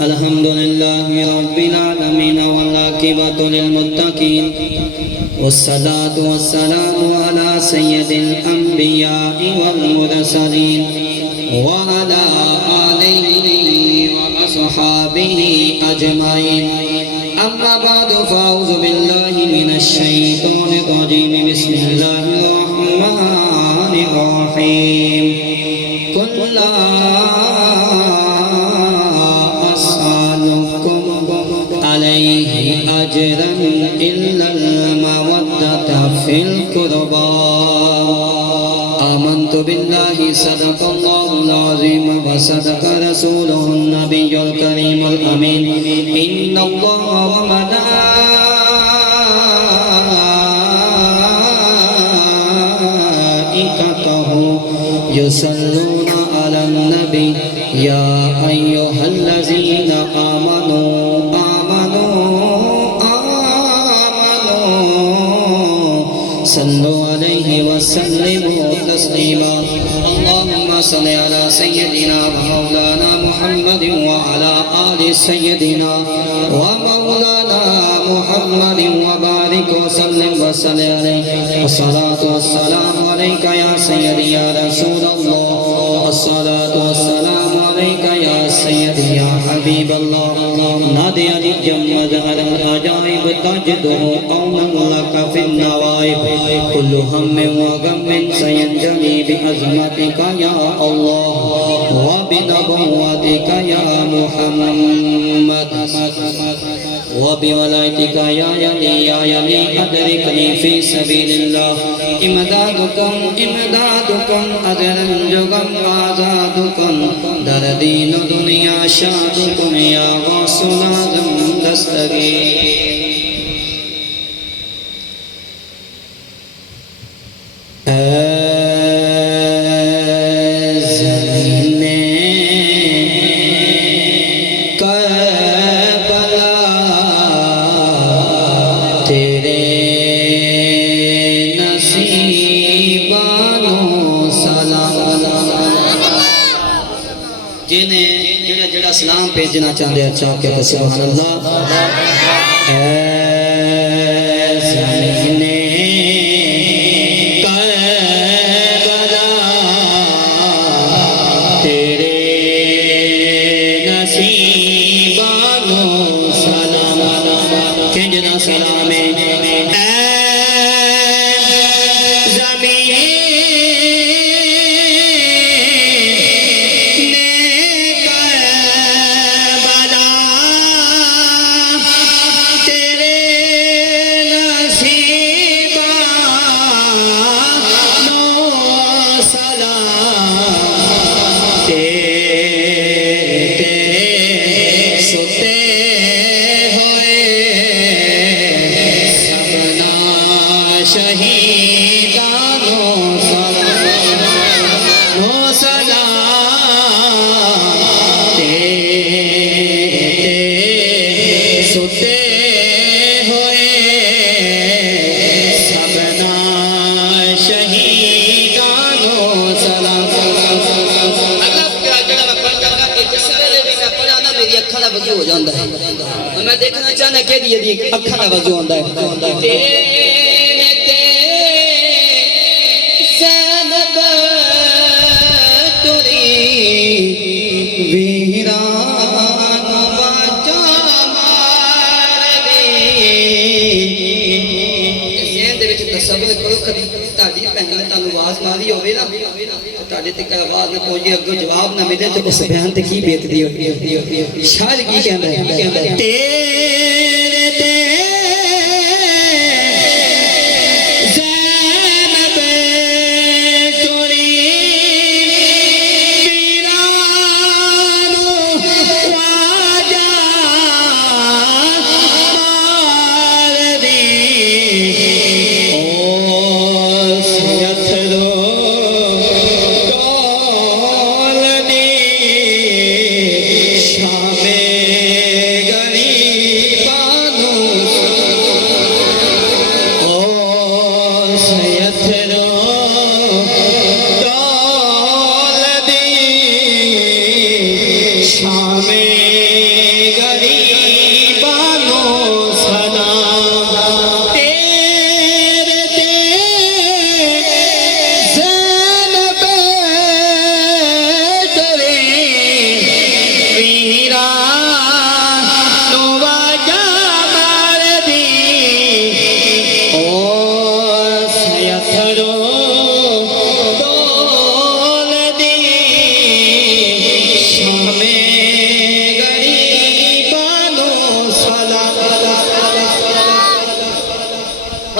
الحمد لله رب العالمين والعاقبة للمتقين والصلاة والسلام على سيد الأنبياء والمرسلين وعلى آله وأصحابه أجمعين أما بعد فأعوذ بالله من الشيطان الرجيم بسم الله الرحمن الرحيم قل لا أسألكم عليه أجرا إلا المودة في القربى آمنت بالله صدق الله العظيم وصدق رسوله النبي الكريم الأمين إن الله وملائكته يصلون على النبي يا أيها الذين آمنوا صلوا عليه وسلموا تسليما اللهم صل على سيدنا ومولانا محمد وعلى آل سيدنا ومولانا محمد وبارك وسلم وسلم عليه والصلاة والسلام عليك يا سيدي يا رسول الله الصلاة والسلام عليك يا سيدي يا حبيب الله نادي الجمد على العجائب تجده قولا لك في النوائب كل هم وغم سينجلي بعظمتك يا الله وبنبوتك يا محمد وبولايتك يا يلي أدركني في سبيل الله إمدادكم أدرنجكم آزادكم در دين دنيا شادكم يا غوث العظم دستگیر سلام بھیجنا چاہتے ہیں اچھا کہتے سبحان اللہ اے زمین کربلا تیرے نصیبانو سلام کنجنا سلام اے میں دیکھنا چاہنا کہ یہ اکھاں دا وضو ہوندا ہے زینب توری ویران باجا مار دی ذہن دے وچ تصور کرو کبھی تہاڈی بہن نے تانوں آواز ماری ہوے نا تہاڈے تے کوئی آواز نہ پہنچے اگوں جواب نہ ملے تو اس بیان تے کی بیتدی ہوتی شاعر کی کہندا ہے شام گری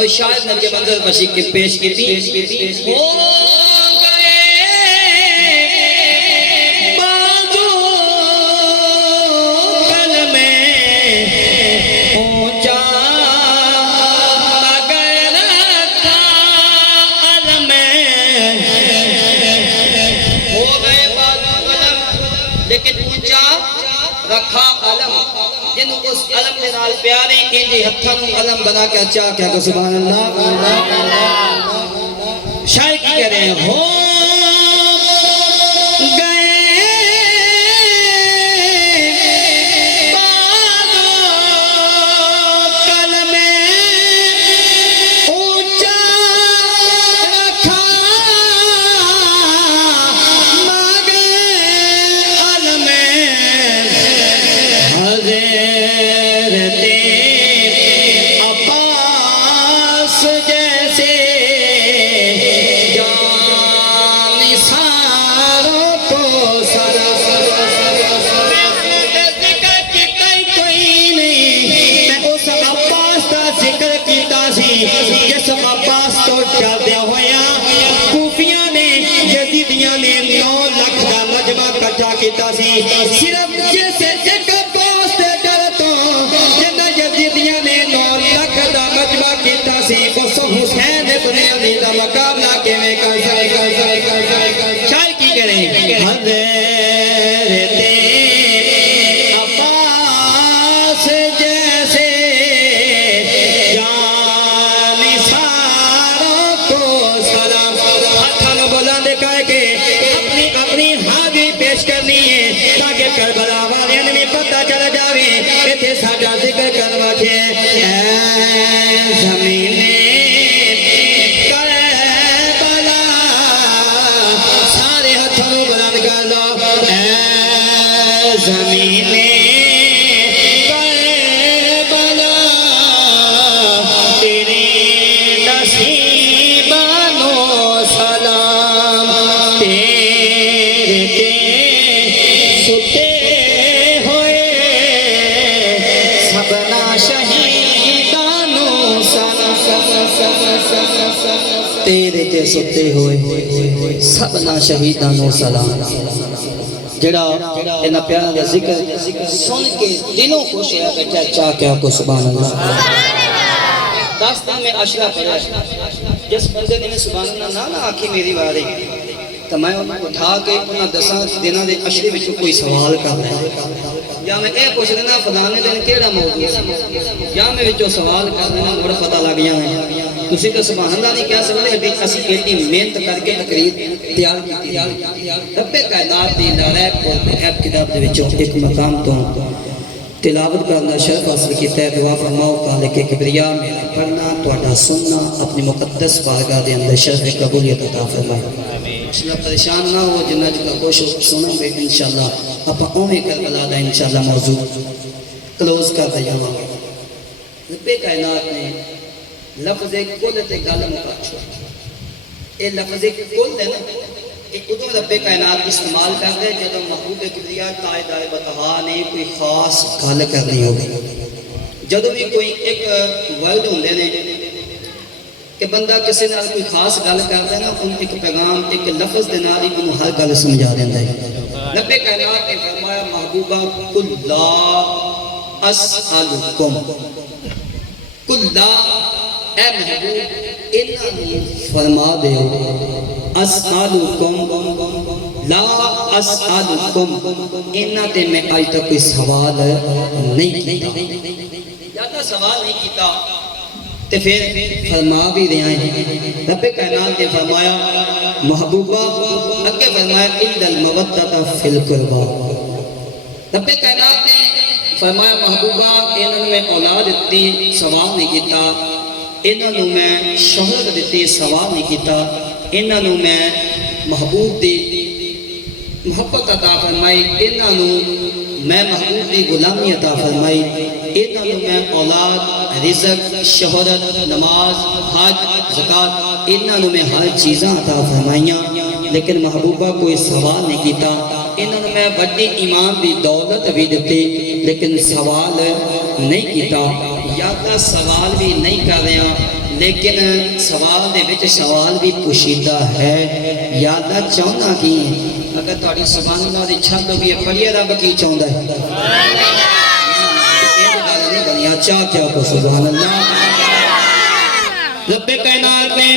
اور شاید نہ کے منظر بشی کے پیش کی تھی ہو گئے بازو کل میں اونچا مگر تھا علم ہو گئے بازو علم لیکن اونچا رکھا علم جن اس علم کے نال پیارے انجی ہتھاں نوں علم بنا کے اچھا کیا کہ سبحان اللہ شاعر کی کہہ رہے ہیں ہو گئے بازو کل میں اونچا رکھا مگر علم حضرت عباس جیسے جان ساروں کو سرا ذکر کیتا کوئی نہیں میں اس عباس کا ذکر کیتا سی جس عباس تو چلدیا ہویا کوفیاں نے یزیدیاں نے 9 لاکھ کا مجمع کٹھا کیتا سی صرف جس ایک عباس دے ڈر تو جنہ یزیدیاں نے 9 لاکھ دا مجمع کیتا سی اس حسین ابن علی دا مقابلہ کیویں کر شاعر کی کریں حضرت عباس جیسے جان ساروں کو سلام ہاتھاں بلند کر کے اپنی حاضری پیش کرنی ہے تاکہ کربلا والے نے بھی پتہ چل جاوے ایتھے ساڈا ذکر کروا کے اے زمین کربلا سارے ہاتھوں بلند کر لو اے زمین کربلا تیرے نصیبانو سلام تیرے ستے ہوئے سبنا شہیدانو سلام تیرے تے ستے ہوئے سبنا شہیدانو سلام جڑا انہاں پیاراں دا ذکر سن کے دلوں خوش ہے بیٹھا چاہ کیا کو سبحان اللہ داستان میں اشرا پڑھا جس بندے نے سبحان اللہ نہ آکھی میری واری تو میں انہوں کو اٹھا کے انہاں 10 دنوں دے اشرے وچ کوئی سوال کر رہا ہے یا میں اے پوچھ لینا فلانے دن کیڑا موضوع یا میں وچوں سوال کر لینا مڑ پتہ لگ گیا ہے تسی تو سبحان اللہ نہیں کہہ سکتے اسی ایڈی محنت کر کے تقریر تیار کی رب کائنات دی نارائب کو ایب کتاب دے وچوں ایک مقام تو تلاوت کرنا شرف حاصل کیتا ہے دعا فرماؤ خالق کبریا میں پڑھنا تہاڈا سننا اپنی مقدس بارگاہ دے اندر شرف قبولیت عطا فرمائے انشاءاللہ پریشان نہ ہو جنہ جگہ خوش ہو سنو گے انشاءاللہ اپا اویں کربلا دا انشاءاللہ موضوع کلوز کر دیا رب کائنات نے لفظ کل تے گل مکا چھوڑ اے لفظ کل ہے نا ایک ادھوں رب کائنات استعمال کر دے جدو محبوب کبریا تاجدار بطحا نے کوئی خاص گل کرنی ہوگی جدو بھی کوئی ایک ورڈ ہوندے نے کہ بندہ کسی نال کوئی خاص گل کرتا ہے نا ان ایک پیغام ایک لفظ دے نال ہی انہوں ہر گل سمجھا دیندا ہے رب کائنات نے فرمایا محبوبہ قل لا اسألکم قل لا اے محبوب انہاں نے فرما دے اسألکم لا اسألکم انہاں تے میں آج تک کوئی سوال نہیں کیتا یا تا سوال نہیں کیتا تے پھر فرما بھی رہے ہیں رب کائنات نے فرمایا محبوبہ اگے فرمایا الا المودۃ فی القربى رب کائنات نے فرمایا محبوبہ انہوں میں اولاد دیتی سوال نہیں کیتا انہوں میں شہرت دیتی سوال نہیں کیتا انہوں میں محبوب دی محبت عطا فرمائی انہوں میں محبوب دی غلامی عطا فرمائی انہوں میں اولاد رزق شہرت نماز حج زکاة انہوں میں ہر چیزاں عطا فرمائیاں لیکن محبوبہ کوئی سوال نہیں کیتا انہوں میں بڑی ایمان دی دولت بھی دیتے لیکن سوال نہیں کیتا یا تا سوال بھی نہیں کر رہا لیکن سوال دے وچ سوال بھی پوشیدہ ہے یاد چاہنا کی اگر تہاڈی سبحان اللہ دی چھت بھی پڑھیے رب کی چاہندا ہے چاہ کیا کو سبحان اللہ رب کائنات نے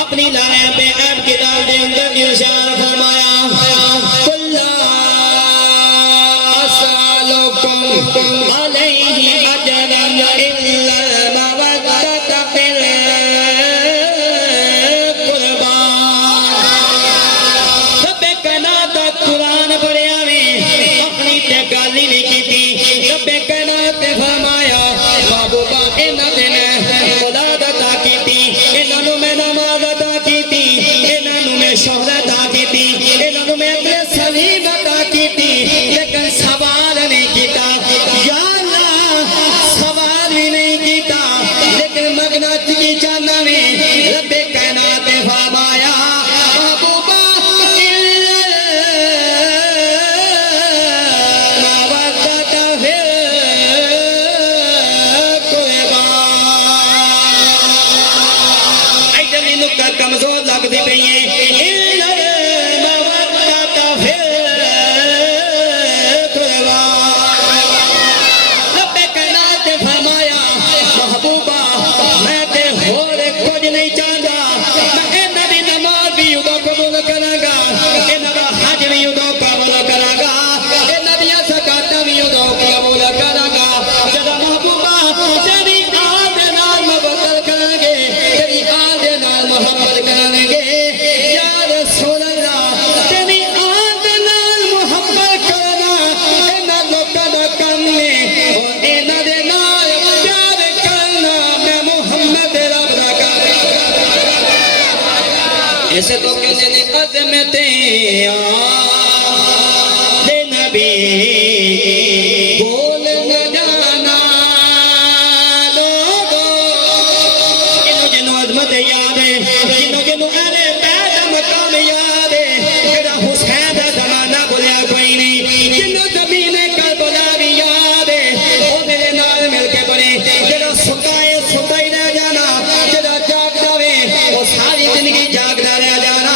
اپنی لایا بے عیب کتاب دے اندر ارشاد فرمایا قل لا اسالکم علیہ اجرا الا المودۃ فی القربى رب کائنات دا قرآن پڑھیا وے اپنی تے گل ہی نہیں کیتی رب کائنات نے فرمایا محبوبہ انہاں دے میں اولاد عطا کیتی انہاں نوں میں نماز عطا کیتی انہاں نوں میں شہرت عطا کیتی انہاں نوں میں اپنے سلیم عطا کیتی لیکن سوال نہیں کیتا یا اللہ سوال بھی نہیں کیتا لیکن مگنا کی جانا میں رب کائنات نے فرمایا محبوبہ کمزور لگ دی پئی ہے رب کائنات نے فرمایا محبوبہ میں تے ہور کچھ نہیں چاہتا میں انہاں دی نماز بھی ادو قبول کراں گا انہاں دا حج بھی ادو قبول کراں گا انہاں دیاں زکاتاں بھی ادو قبول کراں گا جدوں محبوبہ تیری آل دے نال محبت کراں گے تیری آل دے نال محبت کریں گے یا رسول اللہ تیری آل دے نال محبت کرنا انہاں لوکاں دا کم ہے اور انہاں دے نال پیار کرنا میں محمد رب دا کام ایسے تو کہتے ہیں عظمت آل نبی بول نہ جانا لوگو جنوں جنوں عظمت یاد ہے جنوں جنوں اہل بیت دا مقام یاد ہے جڑا حسین دا زمانہ بھولیا کوئی نہیں جنوں زمین کربلا بھی یاد ہے وہ میرے نال مل کے پڑھے جڑا ستا ہی رہ جانا جڑا جاگدا وے وہ ساری زندگی جاگدا رہ جانا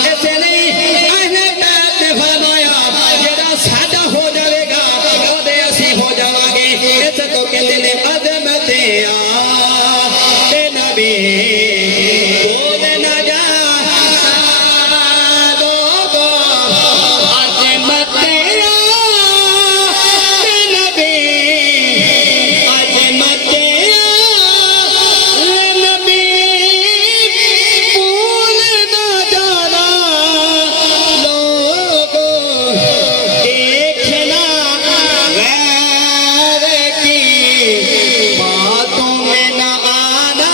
ایسے نہیں اہل بیت نے فرمایا جڑا ساڈا ہو جائے گا وہ دے اسی ہو جاواں گے ایسے تو کہندے نے عظمت آل نبی بول نہ جانا لوگو عظمت آل نبی عظمت آل نبی بول نہ جانا لوگو دیکھنا غیر کی باتوں میں نہ آنا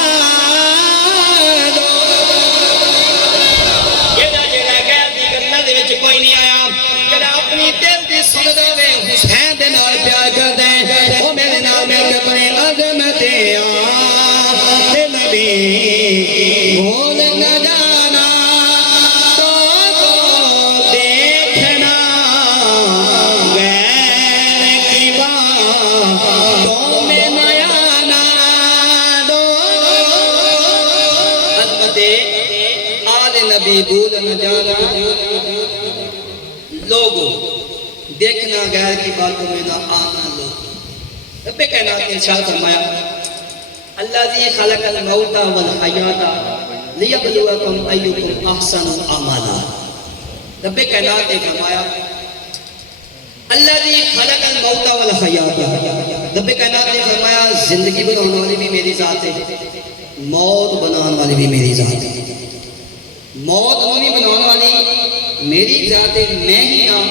کوئی نہیں آیا جڑا اپنی دل دی سندا وے حسین دے نال پیار کردا ہے او میرے نال مل کے پڑھے عظمت آل نبی بول نہ جانا تو دیکھنا غیر کی باتوں میں نہ آنا عظمت آل نبی بول نہ جانا لوگوں دیکھنا غیر کی باتوں میں نہ آنا لوگ رب کائنات نے ارشاد فرمایا الذی خلق الموت والحیات لیبلوکم ایکم احسن عملا رب کائنات نے فرمایا الذی خلق الموت والحیات رب کائنات نے فرمایا زندگی بنانے والی بھی میری ذات ہے موت بنانے والی بھی میری ذات ہے موت نہیں بنانے والی میری ذات میں ہی ہاں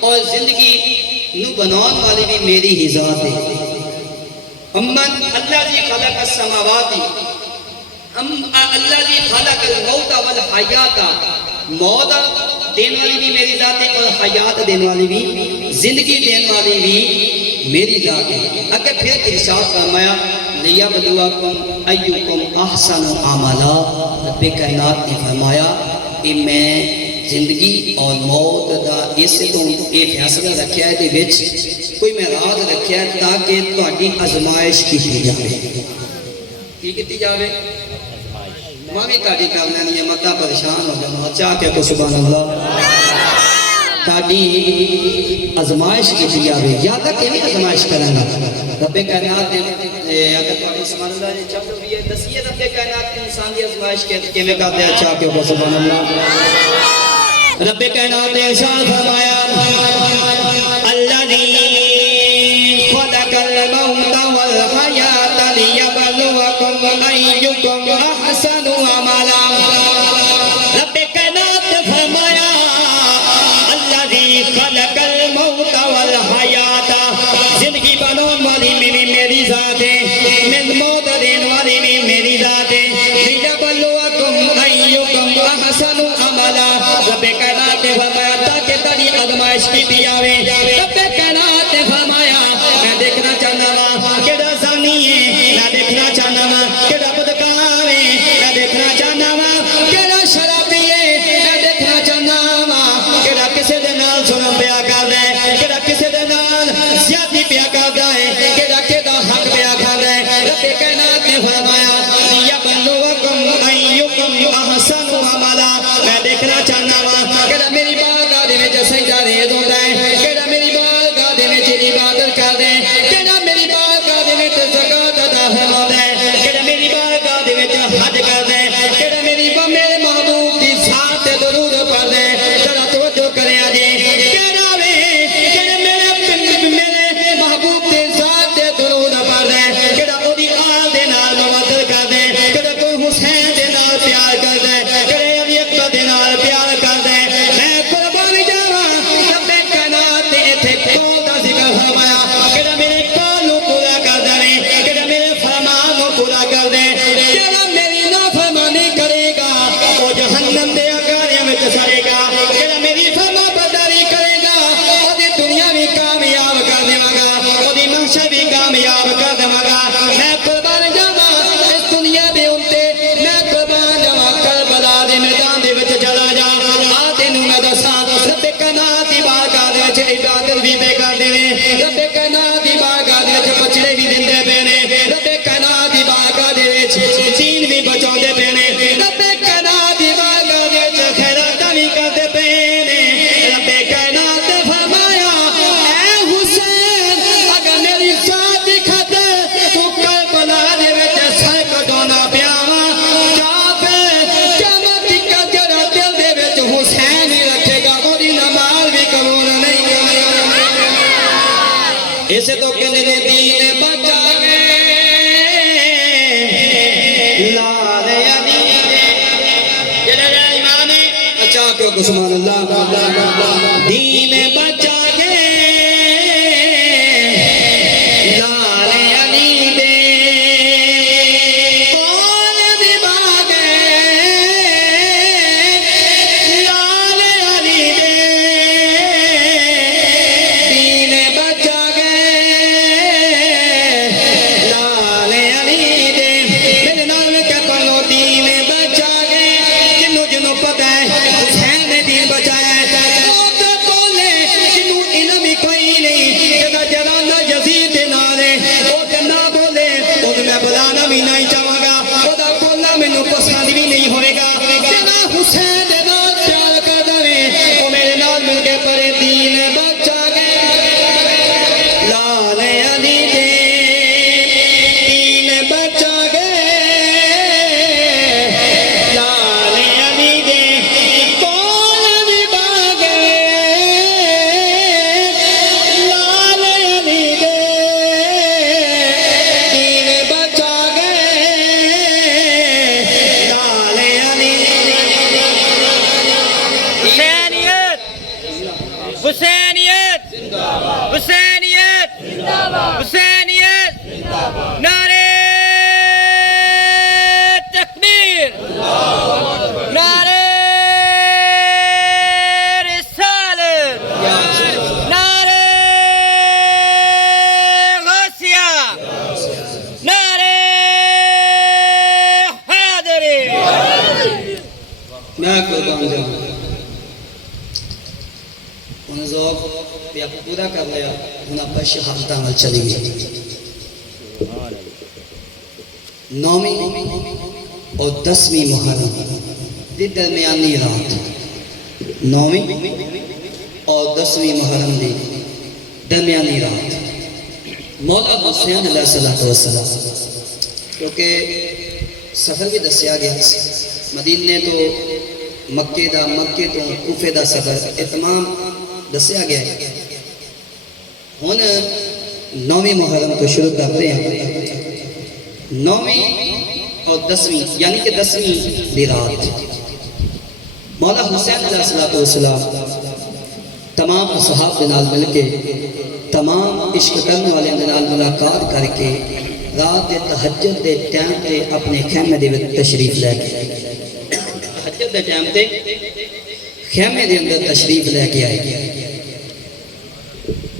اور زندگی نو بنانے والی بھی میری ہی ذات ہے امن اللہ جی خلق السماوات اللہ جی خلق الموت والحیات موت دینے والی بھی میری ذات ہے اور حیات دینے والی بھی زندگی دینے والی بھی میری ذات ہے اگر پھر ارشاد فرمایا لیبلوکم ایکم احسن عملا رب کائنات نے فرمایا کہ میں زندگی اور موت دا اس تو یہ فیصلہ رکھیا ہے کہ وچ کوئی معراج رکھیا ہے تاکہ تہاڈی آزمائش کی جائے کی کیتی جاوے میں بھی تاڑی کرنے نہیں مدہ پریشان ہو جانا چاہ کے کو سبحان اللہ تاڑی ازمائش کی جاوے یادہ کیویں ازمائش کرنا رب کائنات اگر تاڑی سبحان اللہ نے چاہتے بھی ہے دسیے رب کائنات انسان دی ازمائش کیویں کرتے ہیں چاہ کے کو سبحان اللہ رب کائنات نے ارشاد فرمایا الذی خلق الموت والحیات لیبلوکم ایکم احسن عملا رب کائنات نے فرمایا الذی خلق الموت والحیات زندگی بنانے والی بھی میری ذات ہے موت دینے والی بھی میری ذات ہے لیبلوکم ایکم احسن عملا رب کائنات نے فرمایا تاکہ تیری آزمائش کی دی جاوے رب کائنات نے فرمایا میں دیکھنا چاہنا ہوں کیڑا زانی ہے میں دیکھنا چاہنا ہوں کیڑا بدکار ہے میں دیکھنا چاہنا ہوں کیڑا شرابی ہے میں دیکھنا چاہنا ہوں کیڑا کسے دے نال ظلم پیا کردا ہے کیڑا کسے دے نال زیادتی پیا کردا ہے کیڑا کیڑا حق پیا کردا ہے رب کائنات نے فرمایا یبلوکم ایکم احسن عملا میں دیکھنا چاہنا ہوں کیڑا میری بارگاہ دے وچ سجدہ ریز ہوندا ہے کیڑا میری بارگاہ دے وچ عبادت کردا ہے کیڑا میری بارگاہ دے وچ زکات ادا فرماوندا ہے کیڑا میری بارگاہ دے وچ حج کردا ہے کیڑا میرے محبوب دی ذات تے درود پڑھدا ہے ذرا توجہ کریا جی کیڑا وے کیڑا میرے محبوب دی ذات تے درود پڑھدا ہے کیڑا اودی آل دے نال محبت کردا ہے کیڑا کوئی حسین دے نال پیار کردا ہے کیڑا علی اکبر دے نال پیار کردا ہے میں قربان جاواں رب کائنات تے ایتھے کون دا ذکر فرمایا کیڑا میرے کال نو پورا کردا ہے کیڑا میرے فرمان نو پورا کردا ہے کیڑا میری نافرمانی کرے گا او جہنم دے اگاڑیاں وچ سڑے گا کیڑا میری فرما برداری کرے گا او دی دنیا بھی کامیاب کر دیواں گا او دی محشر بھی کامیاب کر دیواں گا میں قربان جاواں اس دنیا دے اُتے میں قربان جاواں کربلا دے میدان دے وچ چلا جا آ تینوں میں دساں رب کائنات دی بارگاہ دے وچ عبادت بھی پہ کردے نے رب کائنات دی بارگاہ دے وچ بچڑے بھی دیندے پے نے رب کائنات دی بارگاہ دے وچ دین بھی بچاؤندے پے نے رب کائنات دی بارگاہ دے وچ خیرات بھی کردے پے نے رب کائنات نے فرمایا اے حسین اگر میری ذات دی خاطر تو کربلا دے وچ سر کٹانا پیا وا جا پے قیامت دی جڑا دل دے وچ حسین ہی رکھے گا اودی نماز بھی قبول نہیں اسے تو کہندے نے دین بچا گئے لال علی جڑا ایمان ہے اچھا کہ سبحان اللہ دین بچا گئے لال علی دے کون دی باگے لال علی دے دین بچا گئے لال علی دے میرے نال کہ پڑھو دین بچا گئے جنوں جنوں پتہ ہے حسین نے دین بچایا ہے وہ تو بولے جنوں علم ہی کوئی نہیں کہ جرانا یزید دے نال ہے وہ تے نہ بولے وہ میں بلانا بھی نہیں چاہوں گا وہ دا بولنا مینوں پسند بھی نہیں ہوئے گا جنا حسین دے نال پیار کردا ہے وہ میرے نال مل کے پڑھے دین بچا گئے لال علی دے دین بچا گئے لال علی دے کون دی باگے لال علی دے دین بچا گئے لال علی حسینیت حسینیت حسینیت حسینیت نعرے تکبیر نعرے رسالت نعرے غوثیہ نعرے حیدری میں قربان جاؤں انہیں ذوق بھی آپ پورا کر لیا انہیں پر شہادت عمل چلی گئی 9ویں اور 10ویں محرم دی درمیانی رات، 9ویں اور 10ویں محرم دی درمیانی رات مولا حسین علیہ السلام، کیونکہ سفر بھی دسیا گیا مدینے تو مکے تو کوفے دا سفر اتمام دسیا گیا ہے۔ ہن 9ویں محرم تو شروع کرتے ہیں، 9ویں اور 10ویں یعنی کہ 10ویں دی رات مولا حسین علیہ السلام تمام اصحاب کے نال مل کے، تمام عشق کرنے والے کے نال ملاقات کر کے رات دے تہجد دے ٹائم تے اپنے خیمے دے وچ تشریف لے کے، تہجد دے ٹائم تے خیمے دے اندر تشریف لے کے آئے۔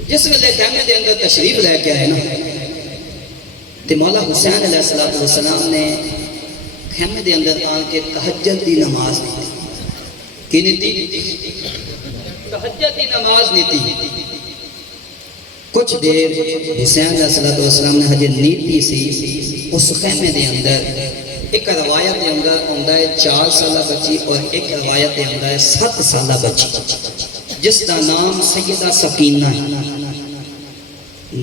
جس ویلے خیمے دے اندر تشریف لے کے آئے نا تے مولا حسین علیہ السلام نے خیمے دے اندر آن کے تہجد دی نماز نیتی۔ کی نیتی؟ تہجد دی نماز نیتی۔ کچھ دیر حسین علیہ السلام نے حجر نیتی سی اس خیمے دے اندر۔ ایک روایت دے اندر ہوندہ ہے 4 سالہ بچی اور ایک روایت دے اندر ہے 7 سالہ بچی جس کا نام سیدہ سکینہ ہے۔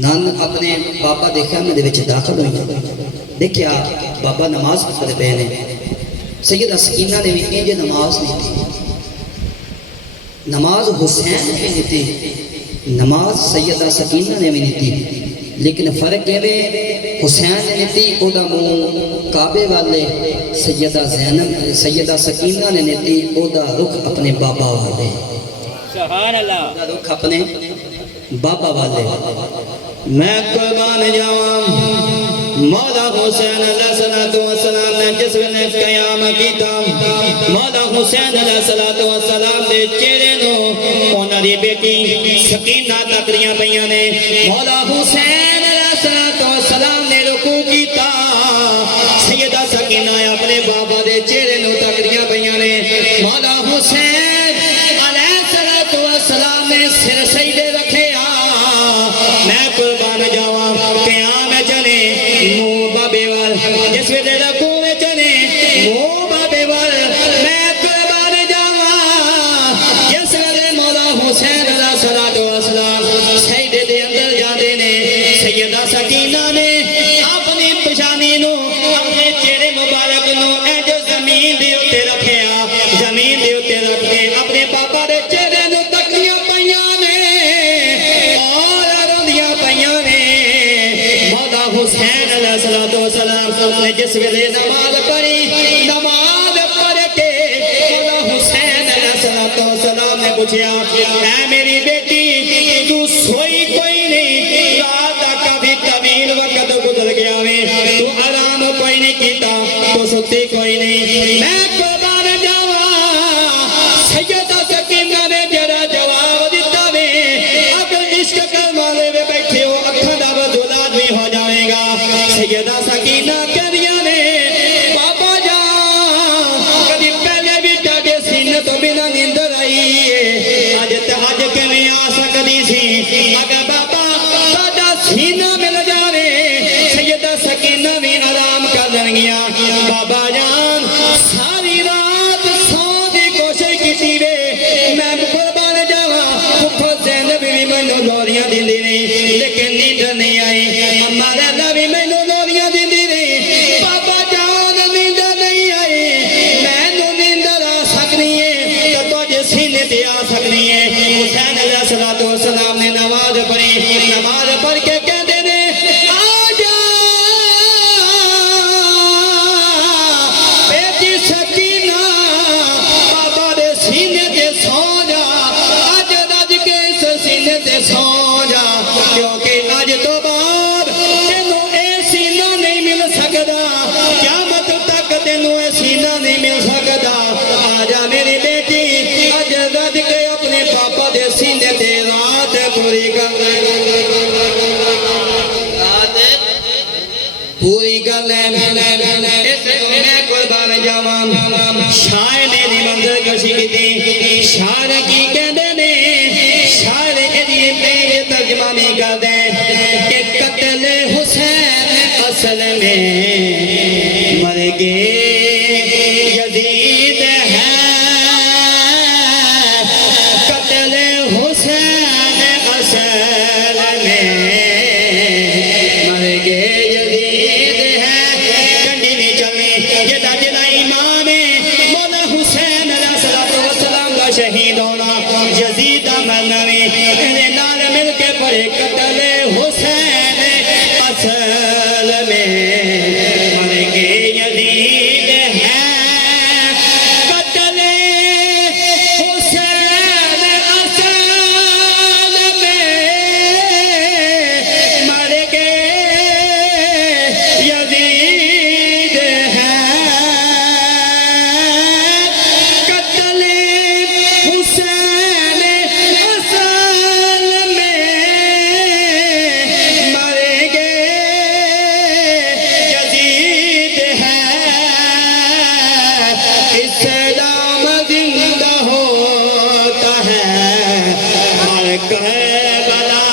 نان اپنے بابا دے خیمے دے وچ داخل ہوئی، دیکھیا بابا نماز پڑھتے پے نے، سیدہ سکینہ نے بھی یہ نماز نہیں تھی، نماز حسین نے نہیں تھی، نماز سیدہ سکینہ نے بھی نہیں تھی، لیکن فرق یہ ہے حسین نے نہیں تھی او دا منہ کعبے والے، سیدہ سکینہ نے نہیں تھی او دا رخ اپنے بابا والے، سبحان اللہ، او دا رخ اپنے بابا والے۔ میں قربان جاواں مولا حسین علیہ السلام نے جس ویلے قیام کیتا، مولا حسین علیہ السلام دے چہرے نو انہاں دی بیٹی سکینہ تکریاں پیاں نے، مولا حسین علیہ السلام نے رکوع کیتا، سیدہ سکینہ اپنے بابا دے چہرے نو تکریاں پیاں نے، مولا حسین علیہ السلام نے سر سجدے رکھے۔ میں قربان جاواں قیام چلے منہ بابے وال، جس ویلے رکوع میں چلے منہ بابے وال، میں قربان جاواں جس ویلے مولا حسین علیہ السلام سجدے دے اندر جاندے نے، سیدہ سکینہ نے اپنی پشانی نو اپنے چہرے مبارک نو اے جو زمین دے اوتے رکھیا، زمین دے اوتے رکھ کے اپنے بابا دے چہرے نو تکیاں پیاں نے حسین علیہ السلام نے جس ویلے نماز پڑھی، نماز پڑھ کے مولا حسین علیہ السلام نے پوچھا اے میری بیٹی تو سوئی کوئی نہیں، رات کا کافی طویل وقت گزر گیا ہے، تو آرام کوئی نہیں کیتا، تو ستی کوئی نہیں۔ میں قربان جاواں سیدہ سکینہ نے جڑا جواب دیتا ہے، اگر عشق کرنے والے بیٹھے ہو اکھاں دا وضو لازمی ہو جائے گا۔ سیدہ سکینہ کہہ دیا نے بابا جان کبھی پہلے بھی تاڑے سینے تو بنا نیندر آئی ہے، آج کیویں آ سکدی سی اگر بابا تاڑا سینہ مل جاوے، سیدہ سکینہ بھی آرام کر لنگیاں۔ بابا جان ساری رات سون دی کوشش کیتی وے، میں قربان جاواں پھپھو زینب بھی مینوں لوریاں دیندی نہیں لیکن نیند نہیں آئی، اماں لالا بھی مینوں لوریاں دیندی نہیں، بابا جان نیند نہیں آئی، مینوں نیندر آ سکنی ہے تو تجھے سینے تے آ سکنی ہے۔ حسین علیہ السلام نے نماز پڑھی، نماز پڑھ کے کہندے نے آ جا بیٹی سکینہ بابا دے سینے تے سو جا، اج رج کے اس سینے تے سو جا، کیونکہ اج تو بعد تینوں اے سینہ نہیں مل سکدا، قیامت تک تینوں اے سینہ نہیں مل سکدا۔ آجا میری بیٹی اج رج کے اپنے پاپا دے سینے تے رات پوری کر لے، رات پوری کر لے۔ میں قربان جاواں شاعر نے دی منظر کشی کی، شاعر کی کہندے نے، شاعر دی پیر ترجمہ بھی کر دے کہ قتل حسین اصل میں شہید ہونا یزید منوی نال مل کے پڑے قتل حسین اصل میں مر گے یزید ہے قتل حسین اصل میں مر گے یزید ہے قتل حسین اصل میں مر گے یزید ہے اسلام زندہ ہوتا ہے ہر کربلا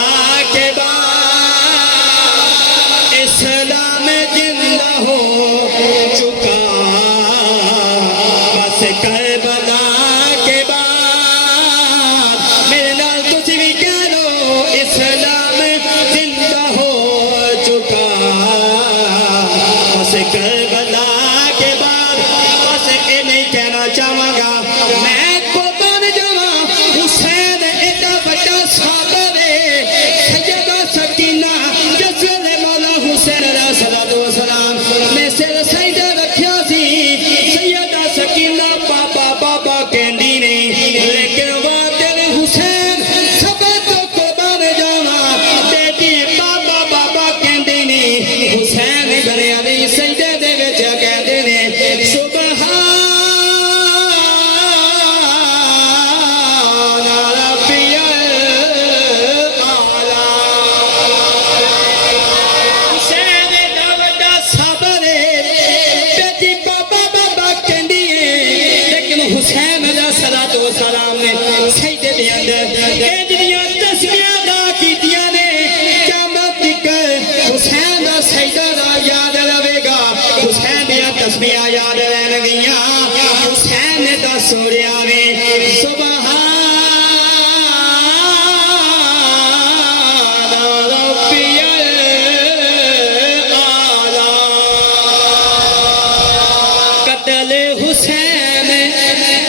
کے بعد اسلام زندہ ہو چکا بس کربلا کے بعد میرے نال تجھ بھی کہہ لو اسلام زندہ ہو چکا بس کربلا کے بعد بس یہ نہیں کہنا چاہوں گا میں قربان جاواں حسین ایڈا بڑا صحابہ ہے سیدہ سکینہ جس ویلے مولا حسین علیہ الصلوۃ والسلام میں سر سجدہ رکھیا سی سیدہ سکینہ بابا بابا کہندی نہیں لیکن وادر حسین سب تو قربان جاواں بیٹی بابا بابا کہندی نہیں حسین ابن علی سجدے دے وچ کہندے نے سبحان ربی الاعلی حسین دا وڈا صبر ہے بیٹی بابا بابا کہندی ہے لیکن حسین علیہ الصلوۃ والسلام نے سجدے دے اندر کیڑیاں تسبیحاں ادا کیتیاں نے قیامت تک حسین دا سجدہ دا یاد رہے گا حسین دیاں تسبیحاں یاد رہن گیاں حسین نے دا سوریا نے سبحان ربی الاعلی قتل حسین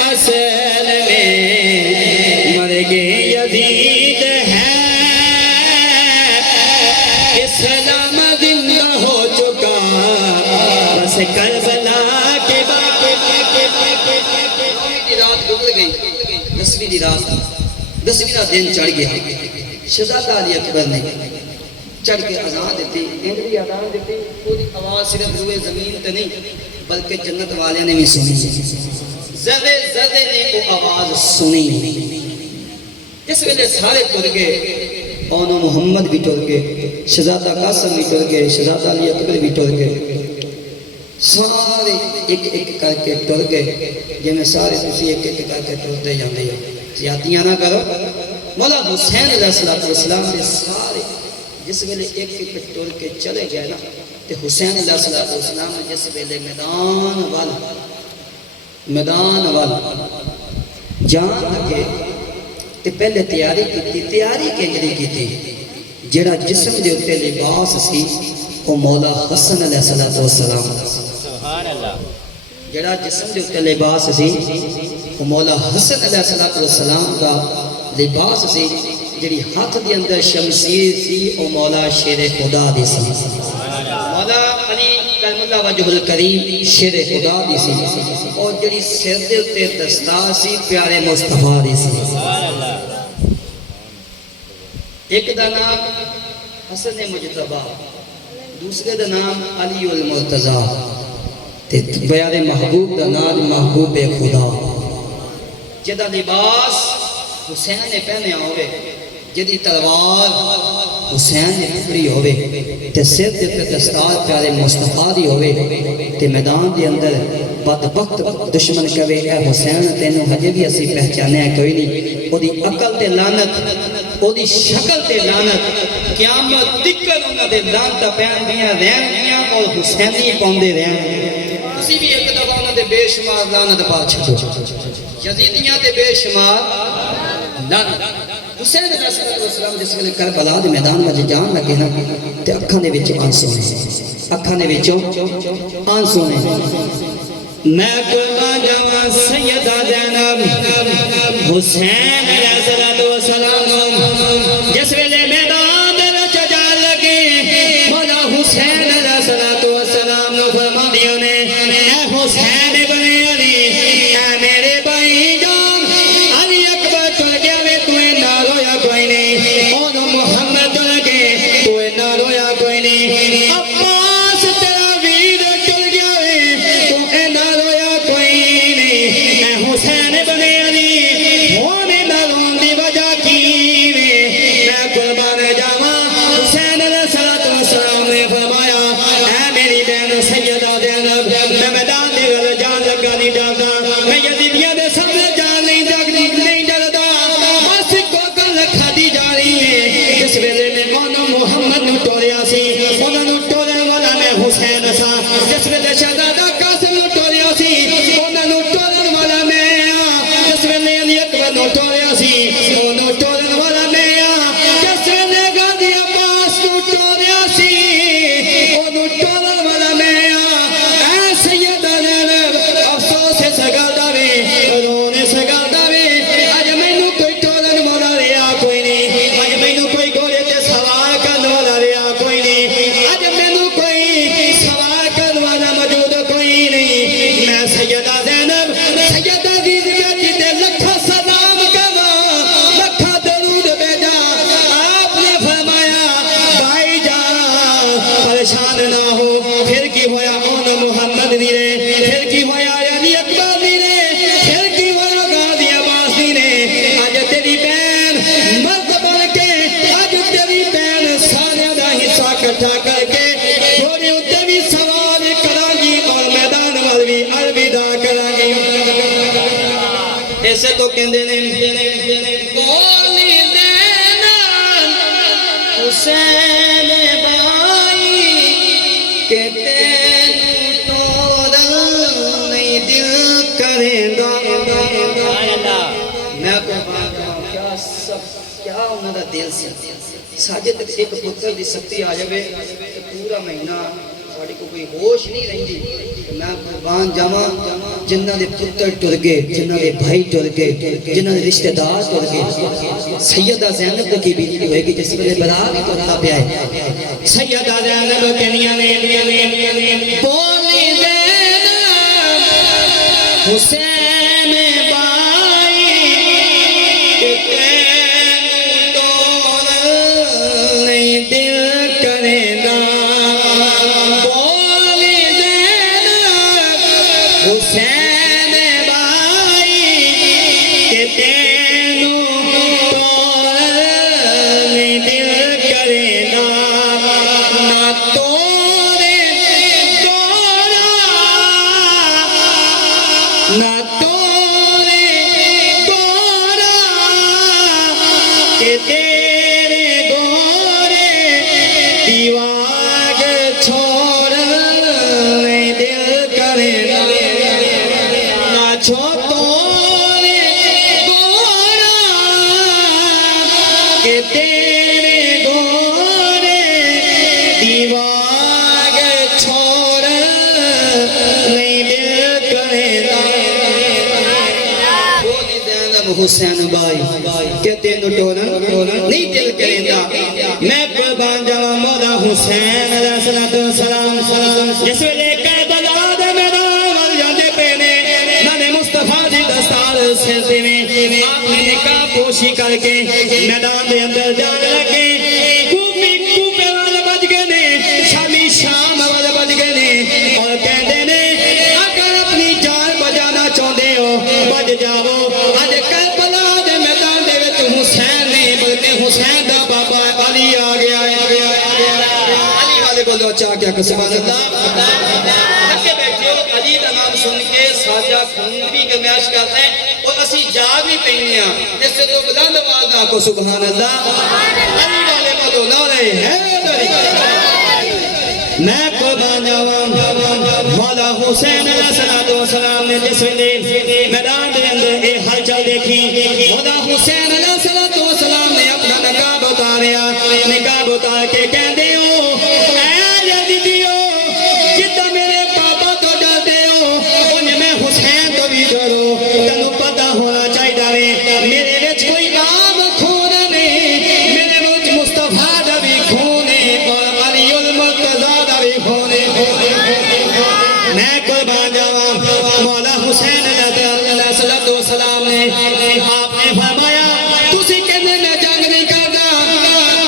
اصل میں مر گے یزید ہے اسلام زندہ ہو چکا بس کربلا کے بعد رات گزر گئی 10ویں دی رات 10ویں دا دن چڑھ گیا شہزادہ علی اکبر نے چڑھ کے اذان دیتی انگلی اذان دیتی پوری آواز صرف روئے زمین تے نہیں بلکہ جنت والے نے بھی سنی ذرے ذرے نے وہ آواز سنی اس ویلے سارے ٹر گئے اونو محمد بھی ٹر گئے شہزادہ قاسم بھی ٹر گئے شہزادہ علی اکبر بھی ٹر گئے سارے ایک ایک کر کے ٹر گئے جی میں سارے تسی ایک ایک کر کے ٹرتے جاندے ہو زیادتیاں نہ کرو مولا حسین علیہ السلام نے سارے جس ویلے ایک ایک ٹر کے چلے گئے نا تے حسین علیہ السلام نے جس ویلے میدان وال جان لگے تے پہلے تیاری کنجری کی جڑا جسم دے اتے لباس سی وہ مولا حسن علیہ السلام سبحان اللہ جڑا جسم دے اتے لباس سی وہ مولا حسن علیہ السلام کا لباس سی جڑی ہاتھ دے اندر شمشیر سی وہ مولا شیر خدا دی سی مولا علی کلم اللہ وجہ الکریم شیر خدا دی سی اور جڑی سر دے اتے دستار سی پیارے مصطفیٰ دی سی ایک دا نام حسن مجتبہ دوسرے دا نام علی المرتضی پیارے محبوب دا نام محبوب خدا جدا لباس حسین نے پہنے ہوئے جدی تلوار حسین نے پکڑی ہوئے تے سر دے تے دستار پیارے مصطفیٰ دی ہوئے تے میدان دے اندر بدبخت دشمن کہے اے حسین تینوں ہجے بھی اسی پہچانے ہیں کوئی نہیں او دی عقل تے لعنت او دی شکل تے لعنت قیامت تکر انہاں دے لعنت پہن دیاں رہن گیاں اور حسینی پوندے رہن اسی بھی ایک دفعہ انہاں دے بے شمار لعنت پا چھڑو یزیدیاں دے بے شمار لعنت حسین علیہ السلام جس ویلے کربلا دے میدان وچ جان لگے نا تے اکھاں دے وچ آنسو نے اکھاں دے وچوں آنسو نے میں قربان جاواں سیدہ زینب حسین علیہ السلام جس ویلے میدان دے وچ جان لگے مولا حسین علیہ السلام نو فرما دیو نے اے حسین ابن علی اے میرے بھائی جان علی اکبر چل گیا وے تو نہ رویا کوئی نہیں اور محمد چل گئے تو نہ رویا کوئی نہیں عباس تیرا ویر چل گیا وے تو نہ رویا کوئی نہیں اے حسین ابن علی ہونے نہ رون دی وجہ کی وے میں قربان جاواں حسین علیہ السلام نے فرمایا اے میری بہن سیدہ زینب میں میدان دے وچ جان لگا نہیں ڈردا میں یزیدیاں دے سامنے جان نہیں ڈردا بس کو گل کھادی جا رہی ہے جس ویلے میں محمد نو ٹوریا سی انہاں نو ٹورن والا میں حسین سا جس ویلے شہزادہ قاسم نو ٹوریا سی انہاں نو ٹورن والا میں جس ویلے علی اکبر نو ٹوریا سی انہاں ٹورن والا میں جس ویلے غازی عباس نو ٹوریا سی انہاں ٹورن والا میں اے سیدہ زینب افسوس اس گل دا وے رونے اس گل دا وے اج مینوں کوئی ٹورن والا رہیا کوئی نہیں اج مینوں کوئی گھوڑے تے سوار کرن والا رہیا کوئی نہیں اج مینوں کوئی سوار کرن والا موجود کوئی نہیں میں سیدہ زینب سیدہ عزیز بیٹی تے لکھا سلام کراں لکھا درود بھیجا آپ نے فرمایا بھائی جان پریشان نہ ہو پھر کی ہویا اون محمد ویرے پھر کی ہویا علی اکبر ویرے پھر کی ہویا غازی عباس ویرے اج تیری بہن مرد بن کے اج تیری بہن سارے دا حصہ اکٹھا کر کے گھوڑے اُتے بھی سوار کراں گی اور میدان وال بھی الوداع کراں گی ایسے تو کہندے نے بولی دینا حسین بھائی کہ تینوں توڑن نہیں دل کریں گا سبحان اللہ میں قربان جاواں کیا انہاں دا دل سی ساجد ایک پتر دی سختی آ جاوے تے پورا مہینہ ساڈے کو کوئی ہوش نہیں رہندی میں قربان جاواں جنہاں دے پتر ٹر گئے جنہاں دے بھائی ٹر گئے جنہاں دے رشتہ دار ٹر گئے سیدہ زینب کی بیوی ہوئے گی جس ویلے برات بھی ٹرتا پیا ہے سیدہ زینب کہنیاں نے بولی زینب حسین بھائی کہ تینوں توڑن نہیں دل کرے گا بولی زینب حسین بھائی کہ تینوں توڑن نہیں دل کرے گا نہ توڑے گوڑا نہ توڑے گوڑا کہ تیرے گوڑے دیواگ چھوڑن نہیں دل کرے گا نہ توڑے گوڑا کہ تیرے گوڑے دیواگ چھوڑن نہیں دل کرے گا بولی زینب حسین بھائی کہ تینوں ٹورن نہیں دل کرے گا میں قربان جاواں مولا حسین علیہ السلام جس ویلے کربلا دے میدان وال جاندے پے نے نانے مصطفیٰ دی دستار سلسلے میں آپ نے نکاح پوشی کر کے میدان دے اندر جان لگے کوفی کوفے وال بج گئے نے شامی شام وال بج گئے نے اور کہندے نے اگر اپنی جان بچانا چاہندے ہو بج جاؤ اج کربلا دے میدان دے وچ حسین نہیں بلکہ حسین دا بابا علی آ گیا ہے علی والے بولو چاہ کیا کہ سبحان اللہ اکے بیٹھے ہو علی دا نام سن کے ساجا خون بھی گرمائش کرتا ہے اور اسی جاگ بھی پہننے ہیں اس سے تو بلند آواز آکو سبحان اللہ علی والے بولو نعرہ حیدری میں قربان جاواں مولا حسین علیہ السلام نے جس ویلے میدان دے اندر اے ہلچل دیکھی مولا حسین علیہ السلام نے اپنا نقاب اتاریا نقاب اتار کے کہندے ہو اے یزیدیو جتنا میرے پاپا تو ڈرتے ہو آپ نے فرمایا تسی کہندے میں جنگ نہیں کردا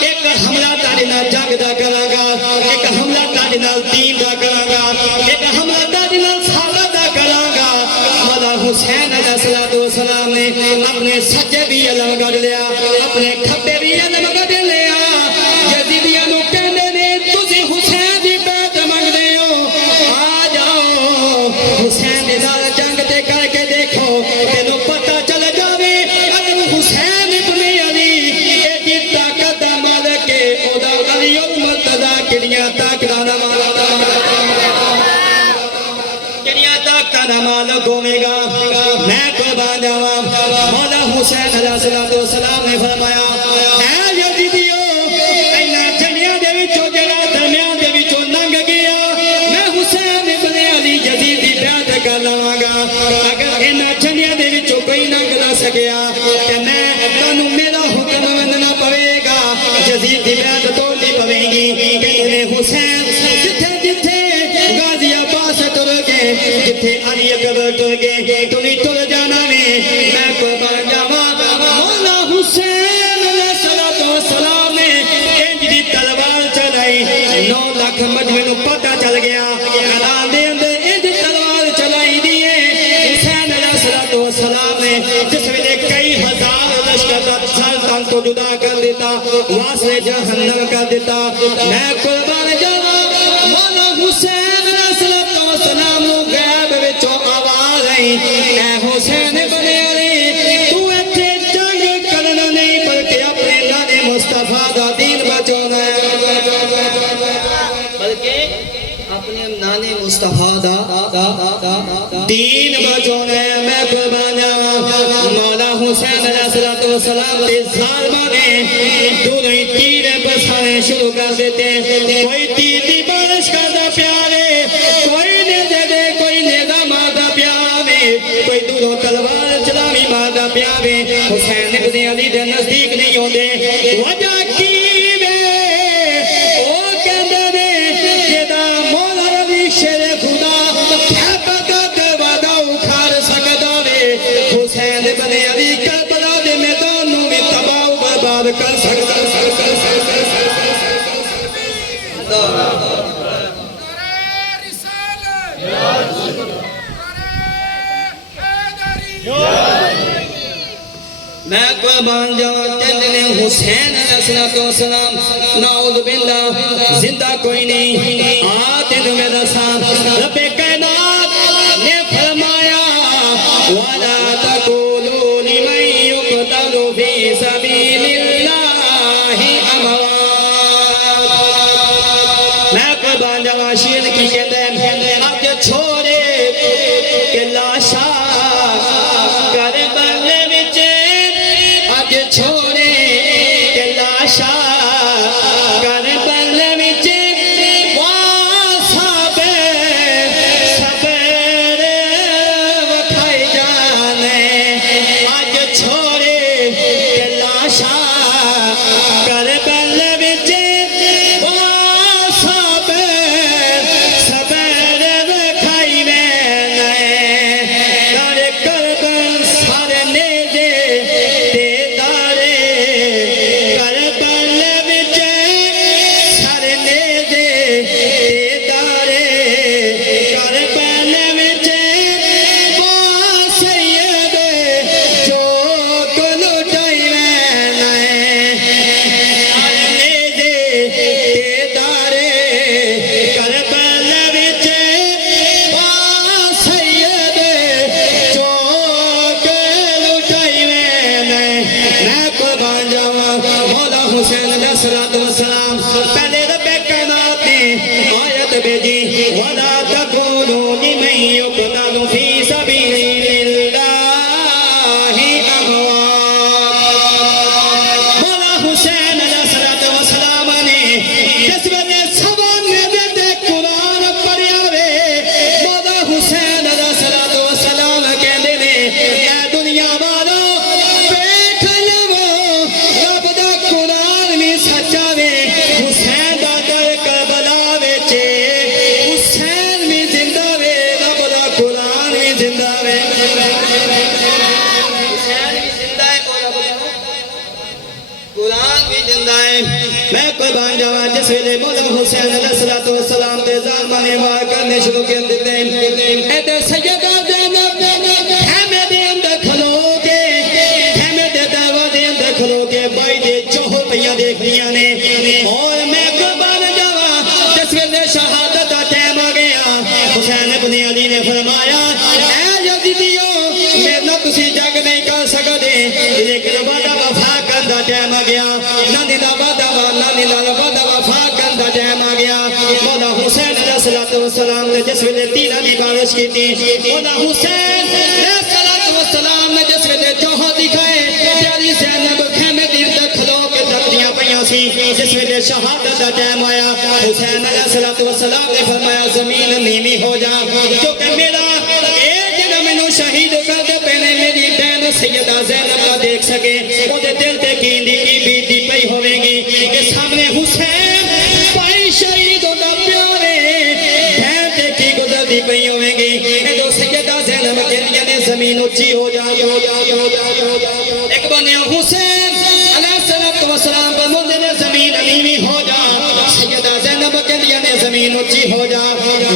ایک حملہ تہاڈے نال جنگ دا کراں گا ایک حملہ تہاڈے نال دین دا کراں گا ایک حملہ تہاڈے نال صحابہ دا کراں گا مولا حسین علیہ السلام نے اپنے سجے بھی علم کر لیا اپنے کھبے بھی علم کر لیا یزیدیاں نو کہندے نے تسی حسین دی بیعت منگدے ہو آ جاؤ حسین دے نال جنگ تے کر کے دیکھو تینوں پتہ چل جاوے اگر حسین ابن علی ایڈی طاقت دا مالک ہے او دا علی المرتضی کڑیاں طاقتاں دا مالک کڑیاں طاقتاں دا مالک ہوے گا میں قربان جاواں مولا حسین علیہ السلام نے فرمایا اے یزیدیو انہاں جنگیاں دے وچوں جڑا درمیان دے وچوں لنگ گیا میں حسین ابن علی یزید دی بیعت کر لواں گا اگر انہاں جنگیاں دے وچوں کوئی لنگ نہ سکیا تے میں تانوں میرا حکم مننا پوے گا یزید دی بیعت توڑنی پوے گی کہندے حسین جتھے جتھے غازی عباس ٹر گئے جتھے علی اکبر ٹر گئے تو نہیں ٹر جانا میں قربان جاواں مولا حسین علیہ السلام نے انج دی تلوار چلائی 9 لاکھ مجمع نو پتہ چل گیا اعلان دے اندر انج تلوار چلائی دی حسین علیہ السلام نے جس ویلے کئی ہزار لشکر دا سلطان کو جدا کر دیتا واسطے جہنم کر دیتا میں قربان جاواں مولا حسین علیہ السلام نو غیب وچوں آواز آئی اے حسین ابن علی تو ایتھے جنگ کرنا نہیں بلکہ اپنے نانے مصطفیٰ دا دین بچانا ہے بلکہ اپنے نانے مصطفیٰ دا دین بچانا ہے میں قربان جاواں مولا حسین علیہ السلام تے ظالماں نے دونوں ہی تیر برسانے شروع کر دیتے کوئی تیر دی بارش کردا پیارے کوئی نیزے دے کوئی نیزہ ماردا پیاوے کوئی دوروں تلوار چلاوی ماردا پیاوے حسین ابن علی دے نزدیک نہیں ہوندے وجہ کی وے او کہندے نے جدا مولا علی شیر خدا خیبر دا دروازہ اکھاڑ سکدا وے حسین ابن علی کربلا دے میدان نوں وی تباہ و برباد کر سکدا میں قربان جاواں کہندے حسین علیہ السلام نعوذ باللہ زندہ کوئی نہیں آ تینوں میں دساں رب کائنات نے فرمایا وَلَا تَقُولُوا لِمَن يُقْتَلُ فِي سَبِيلِ اللَّهِ أَمْوَاتٌ میں قربان جاواں شیر کی کہندے اج چھوڑے کہ لاشا کربلا وچ اج چھوڑے کہ لاشا کربلا وچ صبر وکھائی جانے اج چھوڑے کہ لاشا کربلا وچ صبر وکھائی وینے در کربلا سارے نیزے تے دارے کربلا وچ سارے نیزے تے دارے کربلا وچ سید جو لٹائی وینے سارے نیزے تے دارے کربلا وچ سید جو لٹائی وینے میں قربان جاواں مولا حسین علیہ السلام پہلے رب کائنات نے آیت بھیجی وَلَا تَقُولُوا لِمَن يُقْتَلُ فِي سَبِيلِ اللَّهِ أَمْوَاتٌ مولا حسین علیہ السلام نے جس ویلے سوا میرے دے قرآن پڑھیا وے مولا حسین علیہ السلام کہندے نے اے دنیا والو دیکھ لو رب دا قرآن بھی سچا وے حسین دا در کربلا وچ حسین بھی قرآن بھی زندہ ہے میں قربان جاواں جس ویلے مولا حسین علیہ السلام دے زامنے وار کرنے شروع کر دیتے ہیں اے تے سیدہ زینب خیمے دے اندر کھلو کے خیمے دے دروازے اندر کھلو کے بائی دے چوہو پہیاں دیکھ لیاں نے اور میں قربان جاواں جس ویلے شہادت دا ٹائم آ گیا حسین ابن علی نے فرمایا اے یزیدیو میرا تسی جگ نہیں کر سکتے لیکن وعدہ وفا کرن دا ٹائم آ گیا نانی دا وعدہ وفا کرن دا ٹائم آ گیا مولا حسین علیہ السلام نے جس ویلے تیرہ دی بارش کی تھی مولا حسین علیہ السلام نے جس ویلے چوہا دکھائے پیاری زینب خیمے دی اندر کھلو کے تکتیاں پئیاں سی جس ویلے شہادت دا ٹائم آیا حسین علیہ السلام نے فرمایا زمین نیوی ہو جا کیونکہ میرا شہید کر دے پہنے میری بہن سیدہ زینب کا دیکھ سکے وہ دے دل تے کیندی کی بیتی پئی ہوئے گی کہ سامنے حسین پائی شہید ہوتا پیارے بہن تے کی گزر دی پئی ہوئے گی کہ دو سیدہ زینب کے لیے زمین اچھی ہو جا ایک بنے حسین علیہ السلام پر مدن زمین نیوی ہو جا سیدہ زینب کے لیے زمین اچھی ہو جا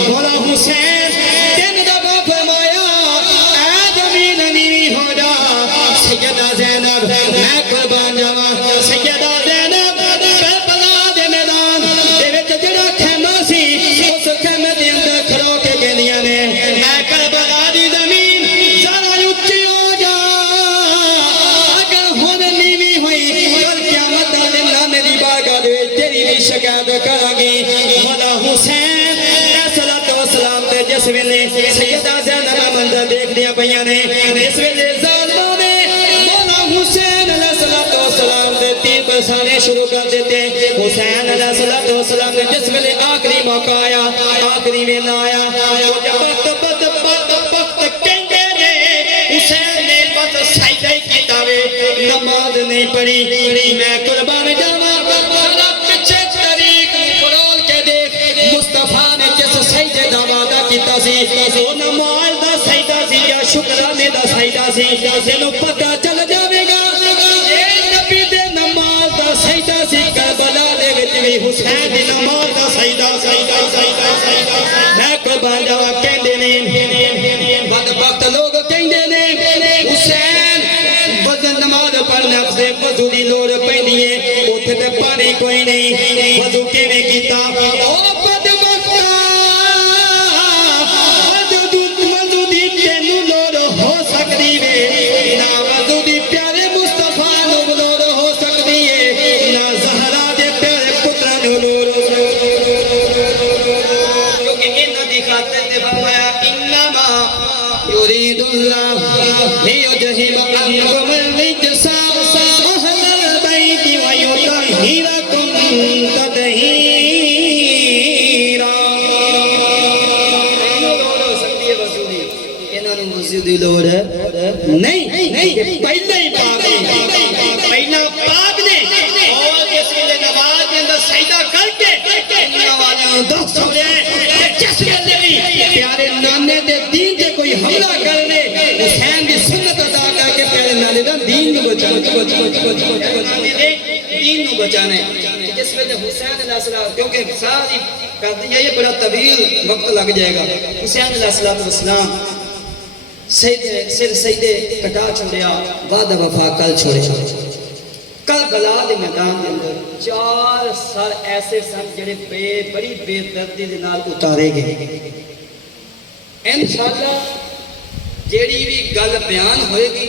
مولا حسین تین دفعہ فرمایا سیدہ زینب میں قربان جاواں سیدہ زینب کربلا دے میدان دے وچ جڑا خیمہ سی اس خیمے دے اندر کھلو کے کہندیاں نے اے کربلا دی زمین ذرا اونچی ہو جا اگر ہن نیوی ہوئی کل قیامت دا دن نہ میری بارگاہ دے تیری بھی شکایت کراں گی مولا حسین علیہ السلام تے جس ویلے سیدہ زینب منظر دیکھ دیا پئیاں نے اس ویلے حسین علیہ السلام دے تیر برسانے شروع کر دیتے حسین علیہ السلام نے جس ویلے آخری موقع آیا آخری ویلا آیا وقت کہندے نے حسین نے بس سجدہ کیتا وے نماز نہیں پڑھی میں قربان جاواں ذرا پیچھے تاریخ پڑھول کے دیکھ مصطفیٰ نے جس سجدے دا وعدہ کیتا سی وہ نماز دا سجدہ سی یا شکرانے دا سجدہ سی جنوں پتہ چل جاوے گا سجدہ سی کربلا دے وچ وی حسین دی نماز دا سجدہ میں قربان جاواں کہندے نے بدبخت لوگ کہندے نے حسین وضو نماز پڑھنے سے وضو دی لوڑ پیندی ہے اوتھے تے پانی کوئی نہیں وضو کیویں کیتا او بدبخت وضو دی تینوں لوڑ ہو سکدی وے نہ وضو دی پیارے مصطفیٰ نوں لوڑ ہو سکدی ہے يريد الله ليذهب عنكم الرجس أهل البيت ويطهركم تطهيرا دی لوڑ ہے نہیں پہلے ہی پاک پہلا پاک نے اور جس ویلے نماز کے اندر سجدہ کر کے نمازوں دس ہو جائے جس ویلے بھی پیارے نانے دے دین تے کوئی حملہ کر لے حسین دی سنت ادا کر کے پیارے نانے دا دین نو بچانا ہے جس ویلے حسین علیہ السلام کیونکہ ساری قضیہ یہ بڑا طویل وقت لگ جائے گا حسین علیہ السلام سجدے کٹا چھوڑیا وعدہ وفا کل چھوڑیا کل بلا دے میدان دے اندر 4 سر ایسے سن جڑے بڑی بے دردی دے نال اتارے گئے انشاءاللہ جیڑی بھی گل بیان ہوئے گی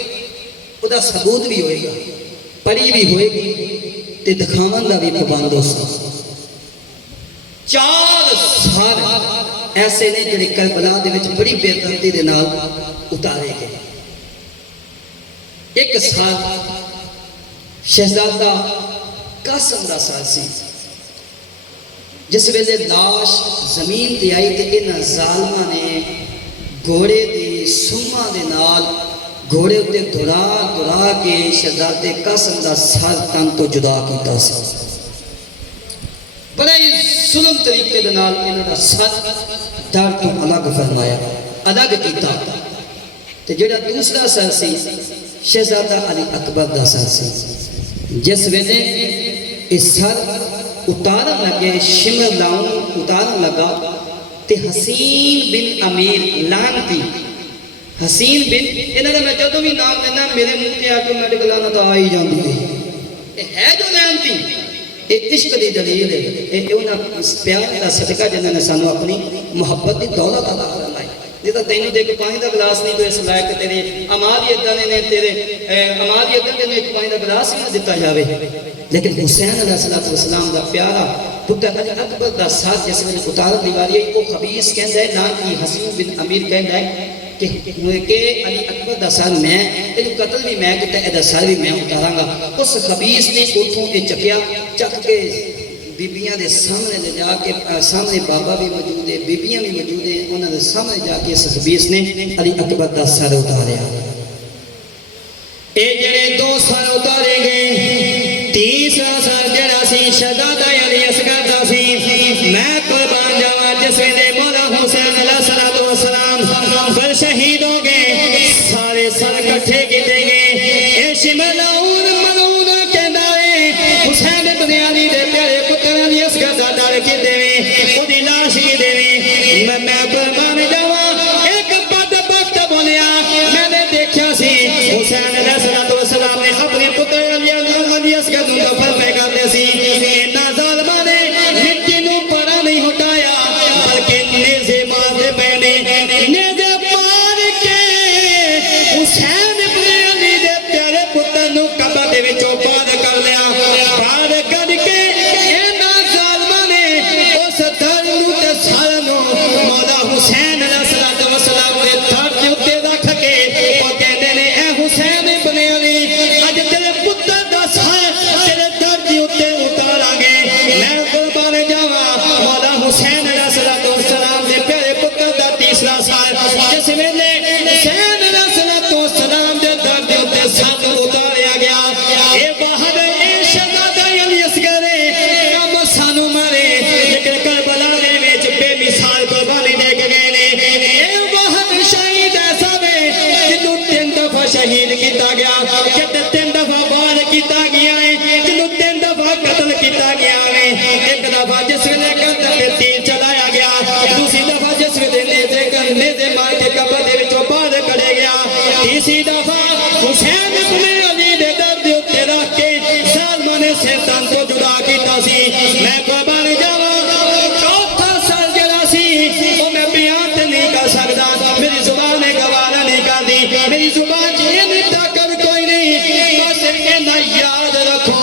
او دا ثبوت بھی ہوئے گا پڑھی بھی ہوئے گی تے دکھاون دا بھی پابند ہو سکتا 4 سر ایسے نے جڑے کربلا دے وچ بڑی بے دردی دے نال اتارے گئے ایک سال شہزادہ قاسم دا سال سی جس ویلے لاش زمین تے آئی تے انہاں ظالماں نے گھوڑے دی سما دے نال گھوڑے تے دھڑا کے شہزادے قاسم دا سر تن تو جدا کیتا سی بڑے ظلم طریقے دے نال انہاں دا سر دھڑ تو الگ فرمایا الگ کیتا تے جڑا دوسرا سر سی شہزادہ علی اکبر دا سر سی جس ویلے اس سر اتارن لگے شمر لاؤں اتارن لگا تے حسین بن امیر لانتی حسین بن انہوں نے میں جدوں بھی نام لینا میرے منہ تے آٹومیٹک لعنت آ ہی جاندی ہے جو لعنتی یہ عشق دی دلیل ہے یہ انہاں پیار دا صدقہ جنہوں نے سانو اپنی محبت دی دولت عطا فرمائی نہیں تو تینوں دیکھ پانی دا گلاس نہیں تو اس لائق تیرے امال ادھا نے تیرے امال ادھا نے ایک پانی دا گلاس ہی نہ دیتا جاوے لیکن حسین علیہ السلام دا پیارا پتر علی اکبر دا ساتھ جس میں اتارن دیواری ہے وہ خبیث کہندا ہے نہ کہ حسین بن امیر کہندا ہے کہ علی اکبر دا سال میں یہ قتل بھی میں کیتا ہے دا سال بھی میں اتاراں گا اس خبیث نے اتھوں یہ چکیا چک کے بیبیاں دے سامنے لے جا کے سامنے بابا بھی موجود ہے بیبیاں بھی موجود ہیں انہوں نے سامنے جا کے اس خبیث نے علی اکبر دا سال اتاریا اے جڑے دو سال اتارے گئے تیسرا سال جڑا سی شہزادہ علی اصغر دا سی میں قربان جاواں جس نے مولا حسین علیہ السلام پر شہید ہو گئے سارے سر کٹھے کیتے گئے اے شملون ملون کہندا ہے حسین ابن علی دے پیارے پتر علی اصغر دا ڈر کیتے وے اودی لاش کیتے وے میں قربان جاواں ایک بدبخت بولیا میں نے دیکھیا سی حسین علیہ السلام نے اپنے پتر علی اصغر نوں دفن پہ کرتے سی انہاں ظالماں نے مٹی نوں پرا نہیں ہٹایا بلکہ نیزے مارتے پے نے نیزے مار کے حسین ابن علی دے پیارے پتر نوں قبر دے وچوں باہر کر لیا باہر کر کے انہاں ظالماں نے اس دھر نوں تے سر نوں مولا حسین علیہ السلام دے دھر دے اوتے رکھ کے او کہندے نے اے حسین ابن علی اج تیرے پتر دا سر تیرے دھر دے اوتے اتاراں گے میں قربان جاواں مولا حسین علیہ السلام دے پیارے پتر دا تیسرا سال جس ویلے حسین علیہ السلام دے دھر دے اوتے سر اتاریا گیا اے باہر اے شہزادہ علی اصغر کم سانو مارے لیکن کربلا دے وچ بے مثال قربانی دے کے گئے نے اے باہر شہید ایسا وے جنوں 3 دفعہ شہید کیتا گیا کہ 3 دفعہ وار کیتا گیا ہے جنوں 3 دفعہ قتل کیتا گیا ہے ایک دفعہ جس ویلے گردن تے تیر چلایا گیا دوسری دفعہ جس ویلے نیزے مار کے قبر دے وچوں باہر کڑے گیا تیسری دفعہ حسین ابن علی دے در دے اوتے رکھ کے ظالماں نے شیطان کو جدا کیتا سی میں قربان جاواں چوتھا سال جڑا سی او میں بیان تے نہیں کر سکدا میری زبان گوارا نہیں کردی میری زبان اتنی طاقت کوئی نہیں بس اینا یاد رکھو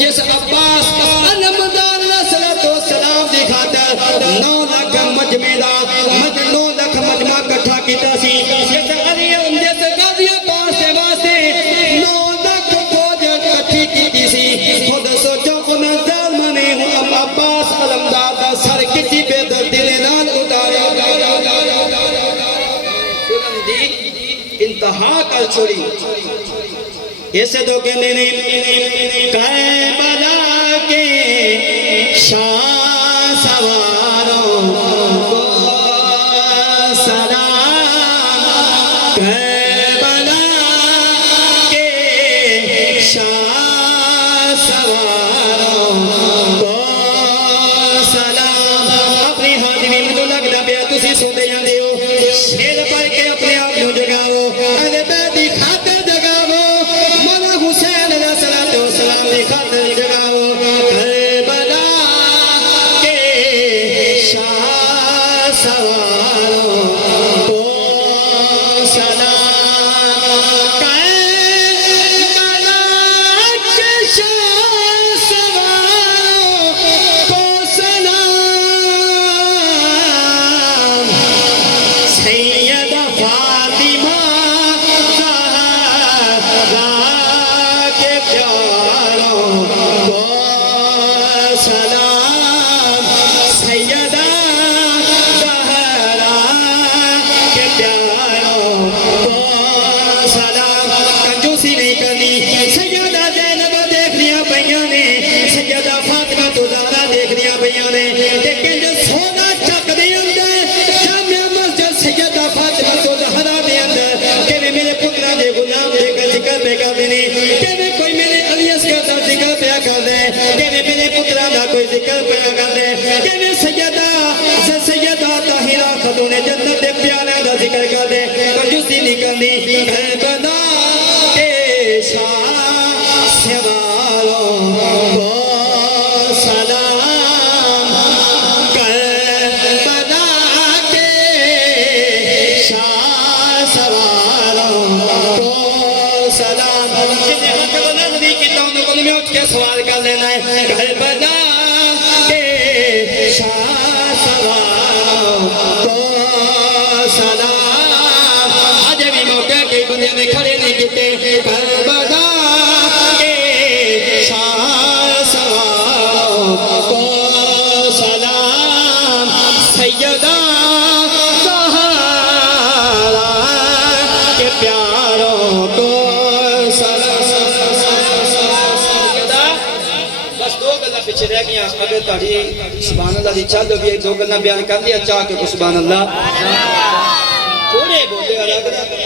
جس عباس علمدار علیہ السلام دی خاطر 9 لاکھ مجمع دا 9 لاکھ مجمع کٹھا کیتا سی جس علی جس غازی عباس دے واسطے 9 لاکھ فوج کٹھی کیتی سی خود سوچو انہاں ظالماں نے عباس علمدار دا سر کتی بے دردی دے نال اتاریا انتہا کر چھوڑی ایسے تو کہنے نے کربلا کے شاہ سواروں کو سلام کربلا کے شاہ سواروں کو سلام اپنی حاضری میں تو لگتا پیا تسی سوندے جاندے ہو شیر پڑھ کے اپنے آپ کو جگاؤ اہل بیت دی خاطر جگاؤ مولا حسین علیہ السلام دی خاطر جگاؤ کربلا کے شاہ سواروں کو سلام کربلا کے شاہ سواروں کو سلام سیدہ فاطمہ زہرا کے پیاروں کو سلام سیدہ زہرا کے پیاروں کو سلام کنجوسی نہیں کرنی سیدہ زینب دیکھ لیا پئیاں نے سیدہ فاطمہ تو زہرا دیکھ لیا پئیاں نے لیکن جو سونا چک دے اندر جامع مسجد سیدہ فاطمہ تو زہرا دے اندر کہ میرے پترا دے غلام دے کر ذکر پہ کر دینے کہ کوئی میرے میدان میں اٹھ کے سوال کر لینا ہے کربلا کے شاہ سوال کو سلام آج بھی موقع کے بندے میں کھڑے نہیں کیتے کربلا کے شاہ سوال کو سلام سیدہ زہرا کے پیاروں کو بس دو گلہ پیچھے رہ گیا اگر تاڑی سبحان اللہ دی چل ہوگی دو گلہ بیان کر لیا چاہ کے کو سبحان اللہ تھوڑے بولے اور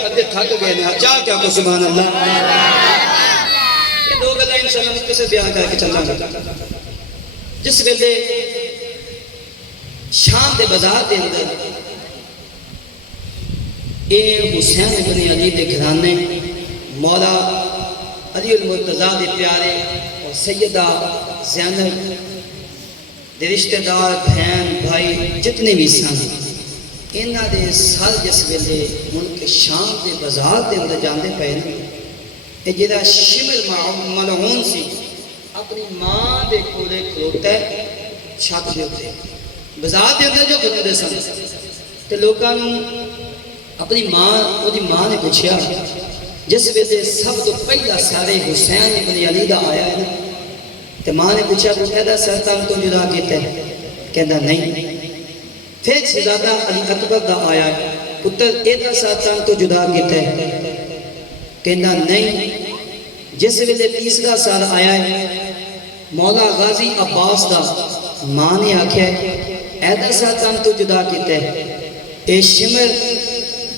ادھے تھک گئے نے چاہ کے کو سبحان اللہ یہ دو گلہ انشاءاللہ مختصر بیان کر کے چلنا گا جس ویلے شام دے بازار دے اندر اے حسین ابن علی دے گھرانے مولا علی المرتضیٰ دے پیارے اور سیدہ زینب دے رشتہ دار بہن بھائی جتنے بھی سن انہاں دے سر جس ویلے ملک شام دے بازار دے اندر جاندے پئے نے اے جڑا شمر ملعون سی اپنی ماں دے کولے کھلوتا ہے چھت دے اوپر بازار دے اندر جو کھلوتے سن تے لوکاں نوں اپنی ماں نے پوچھا جس ویلے سب تو پہلا سارے حسین ابن علی دا آیا ہے نا تے ماں نے پوچھا تو کہدا سر تم تو جدا کیتا ہے کہدا نہیں پھر شہزادہ علی اکبر دا آیا ہے پتر ایدا سر تم تو جدا کیتا ہے کہدا نہیں جس ویلے تیسرا سر آیا ہے مولا غازی عباس دا ماں نے آکھیا ایدا سر تم تو جدا کیتا ہے اے شمر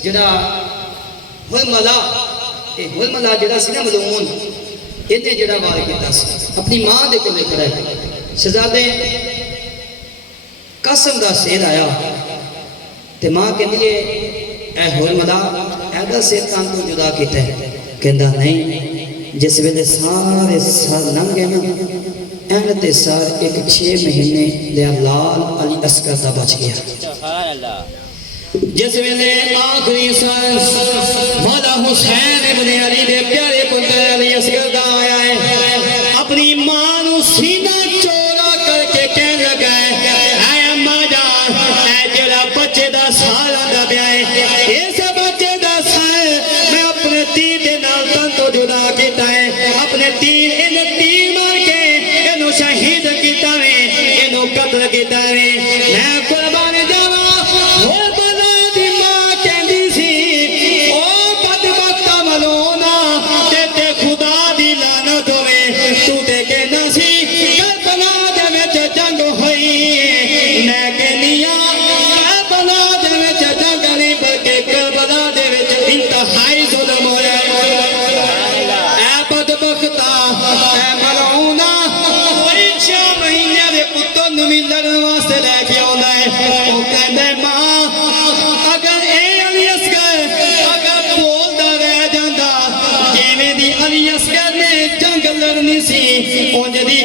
جڑا ہلملا جڑا سی نا ملعون انہیں جڑا وار کیتا سی اپنی ماں دے کولے کھڑا ہے شہزادے قسم دا سیر آیا تے ماں کہندی اے ہلملا ایدا سیر کام تو جدا کیتا ہے کہندا نہیں جس ویلے سارے سال لنگ گئے نا این تے سار ایک 6 مہینے دے لال علی اصغر دا بچ گیا سبحان اللہ جس ویلے آخری سانس مولا حسین ابن علی دے پیارے پتر علی اصغر دا آیا ہے اپنی ماں نو سینہ چورا کر کے کہنے لگا ہے اے اماں جان اے جڑا بچے دا سال آندا پیا ہے اس بچے دا سال میں اپنے تیر دے نال تن تو جدا کیتا ہے اپنے تیر مار کے اینو شہید کیتا ہے اینو قتل کیتا ہے میں قربان جاواں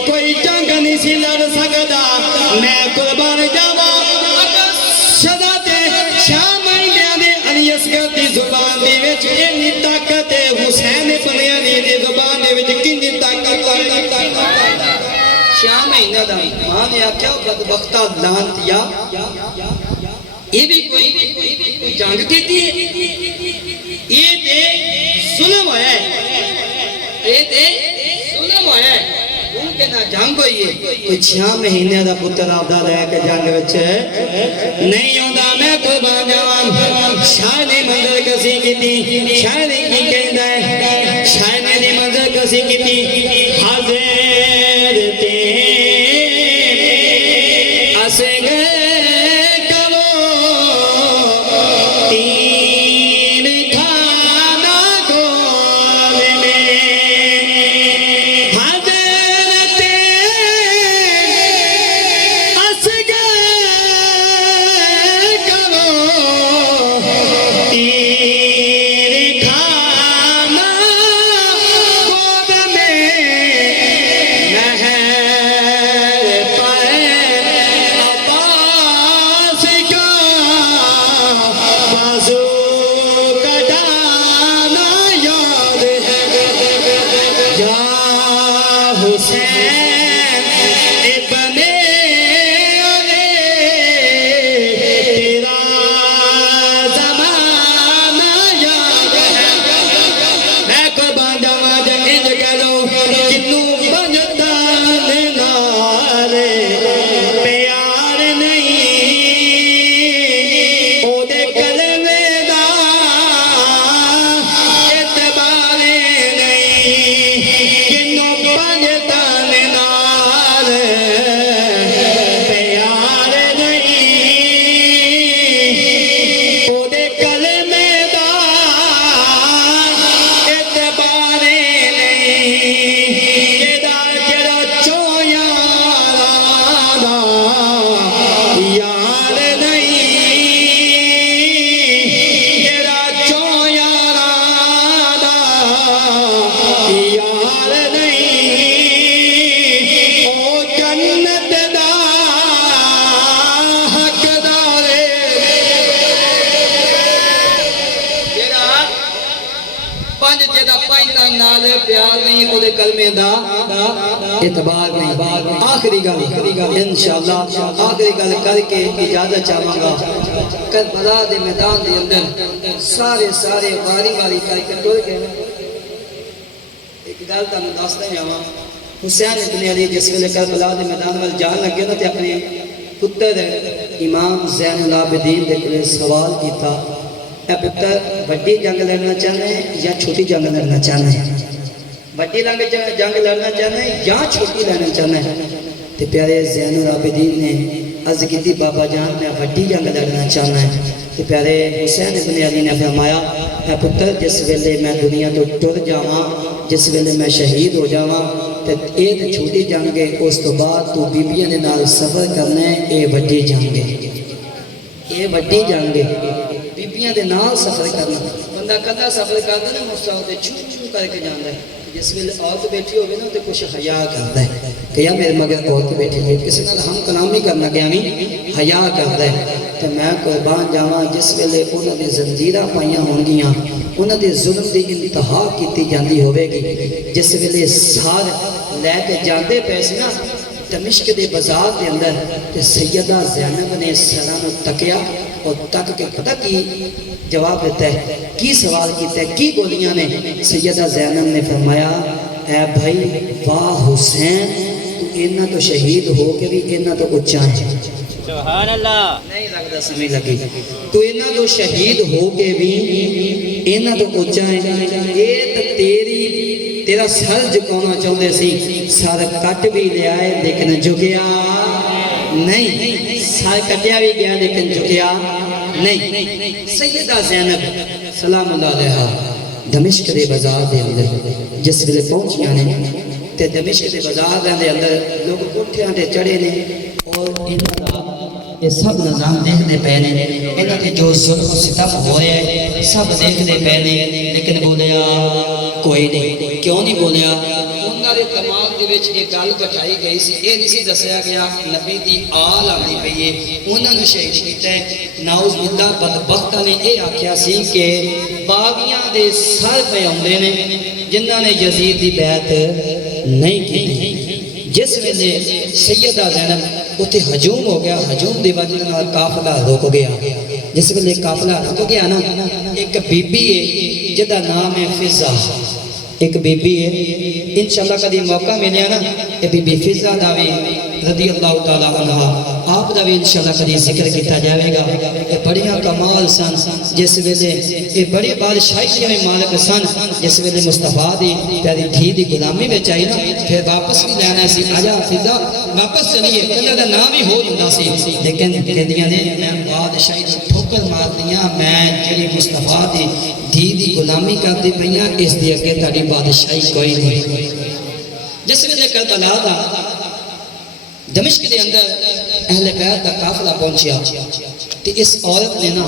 کوئی جنگ نہیں سی لڑ سکتا میں قربان جاواں شہزادے شاہ مہینے دے علی اصغر دی زبان دے وچ اینی طاقت ہے حسین ابن علی دی زبان دے وچ کتنی طاقت شاہ مہینے دا ماں نے آکھیا بدبختہ لعنتیا یہ بھی کوئی جنگ کیتی ہے یہ تے ظلم ہویا ہے یہ تے ظلم ہویا ہے نہ جنگ ہوئی ہے کوئی 6 مہینے دا پتر آدھا رہ کے جنگ وچ نہیں ہوندا میں قربان جاواں شاہ نے منظر کسی کیتی شاہ نے کی کہندا ہے شاہ نے دی منظر کسی کیتی حضرت اصغر کلمے دا اعتبار نہیں آخری گل انشاءاللہ آخری گل کر کے اجازت چاہوں گا کربلا دے میدان دے اندر سارے واری کر کے ٹر گئے ایک گل تانوں دسدا جاواں حسین ابن علی جس ویلے کربلا دے میدان وال جان لگے نا تے اپنے پتر امام زین العابدین دے کولے سوال کیتا اے پتر بڑی جنگ لڑنا چاہنا ہے یا چھوٹی جنگ لڑنا چاہنا ہے بڑی جنگ لڑنا چاہنا ہے یا چھوٹی لڑنا چاہنا ہے تے پیارے زین العابدین نے عرض کی بابا جان میں بڑی جنگ لڑنا چاہنا ہے تے پیارے حسین ابن علی نے فرمایا اے پتر جس ویلے میں دنیا تو ٹر جاواں جس ویلے میں شہید ہو جاواں تے اے تے چھوٹی جنگ ہے اس تو بعد تو بیبیاں دے نال سفر کرنا ہے اے بڑی جنگ ہے اے بڑی جنگ ہے بیبیاں دے نال سفر کرنا بندہ کدا سفر کردا نا مصطفیٰ تے چھو کر کے جاندا ہے جس ویلے عورت بیٹھی ہوگی نا تے کچھ حیا کردا ہے کہ یا میرے مگر عورت بیٹھی ہے کسی نال ہم کلامی کرنا گیا نہیں حیا کردا ہے تے میں قربان جاواں جس ویلے انہاں دے زنجیراں پائیاں ہون گیاں انہاں دے ظلم دی انتہا کیتی جاندی ہوے گی جس ویلے سار لے کے جاندے پے سی نا دمشق دے بازار دے اندر تے سیدہ زینب نے سراں نوں تکیا اور تک کے پتہ کی جواب دیتا ہے کی سوال کیتا ہے کی بولیاں نے سیدہ زینب نے فرمایا اے بھائی واہ حسین تو انہاں تو شہید ہو کے بھی انہاں تو اونچا ہے سبحان اللہ نہیں لگتا سمجھ لگی تو انہاں تو شہید ہو کے بھی انہاں تو اونچا ہے یہ تو تیرا سر جھکانا چاہتے سی سر کٹ بھی لیا ہے لیکن جھکیا نہیں سر کٹیا بھی گیا لیکن جھکیا نہیں سیدہ زینب سلام اللہ علیہ دمشق دے بازار دے اندر جس ویلے پہنچیاں نے تے دمشق دے بازار دے اندر لوگ کوٹھیاں تے چڑھے نے اور انہاں دا یہ سب نظام دیکھتے پے نے انہاں تے جو ظلم و ستم ہو رہا ہے سب دیکھتے پے نے لیکن بولیا کوئی نہیں کیوں نہیں بولیا انہاں دے دماغ دے وچ یہ گل بٹھائی گئی سی اے نہیں سی دسیا گیا نبی دی آل آندی پئی ہے انہاں نے شہید کیتا ہے نعوذ باللہ بدبختاں نے اے آکھیا سی کہ باغیاں دے سر پہ آندے نے جنہاں نے یزید دی بیعت نہیں کی جس ویلے سیدہ زینب اتنے ہجوم ہو گیا ہجوم دی وجہ نال قافلہ رک گیا جس ویلے قافلہ رک گیا نا ایک بی بی ہے جدا نام ہے فضا ایک بی بی ہے انشاءاللہ کدی موقع ملیا نا یہ بی بی فضا دا بھی رضی اللہ تعالی عنہ آپ دا بھی انشاءاللہ کدی ذکر کیتا جائے گا یہ بڑیاں کمال سن جس ویلے یہ بڑی بادشاہی کے مالک سن جس ویلے مصطفیٰ دی پیاری دھی دی غلامی میں چاہیے نا پھر واپس بھی لینا سی آجا فضا واپس چلیے اللہ دا نام ہی ہو جاتا سی لیکن کہندیاں نے میں بادشاہی دی ٹھوکر مار دیاں میں جڑی مصطفیٰ دی دھی دی غلامی کرتی پئیاں اس دی اگے تہاڈی بادشاہی کوئی نہیں جس ویلے کربلا دا دمشق دے اندر اہل بیت دا قافلہ پہنچیا تے اس عورت نے نا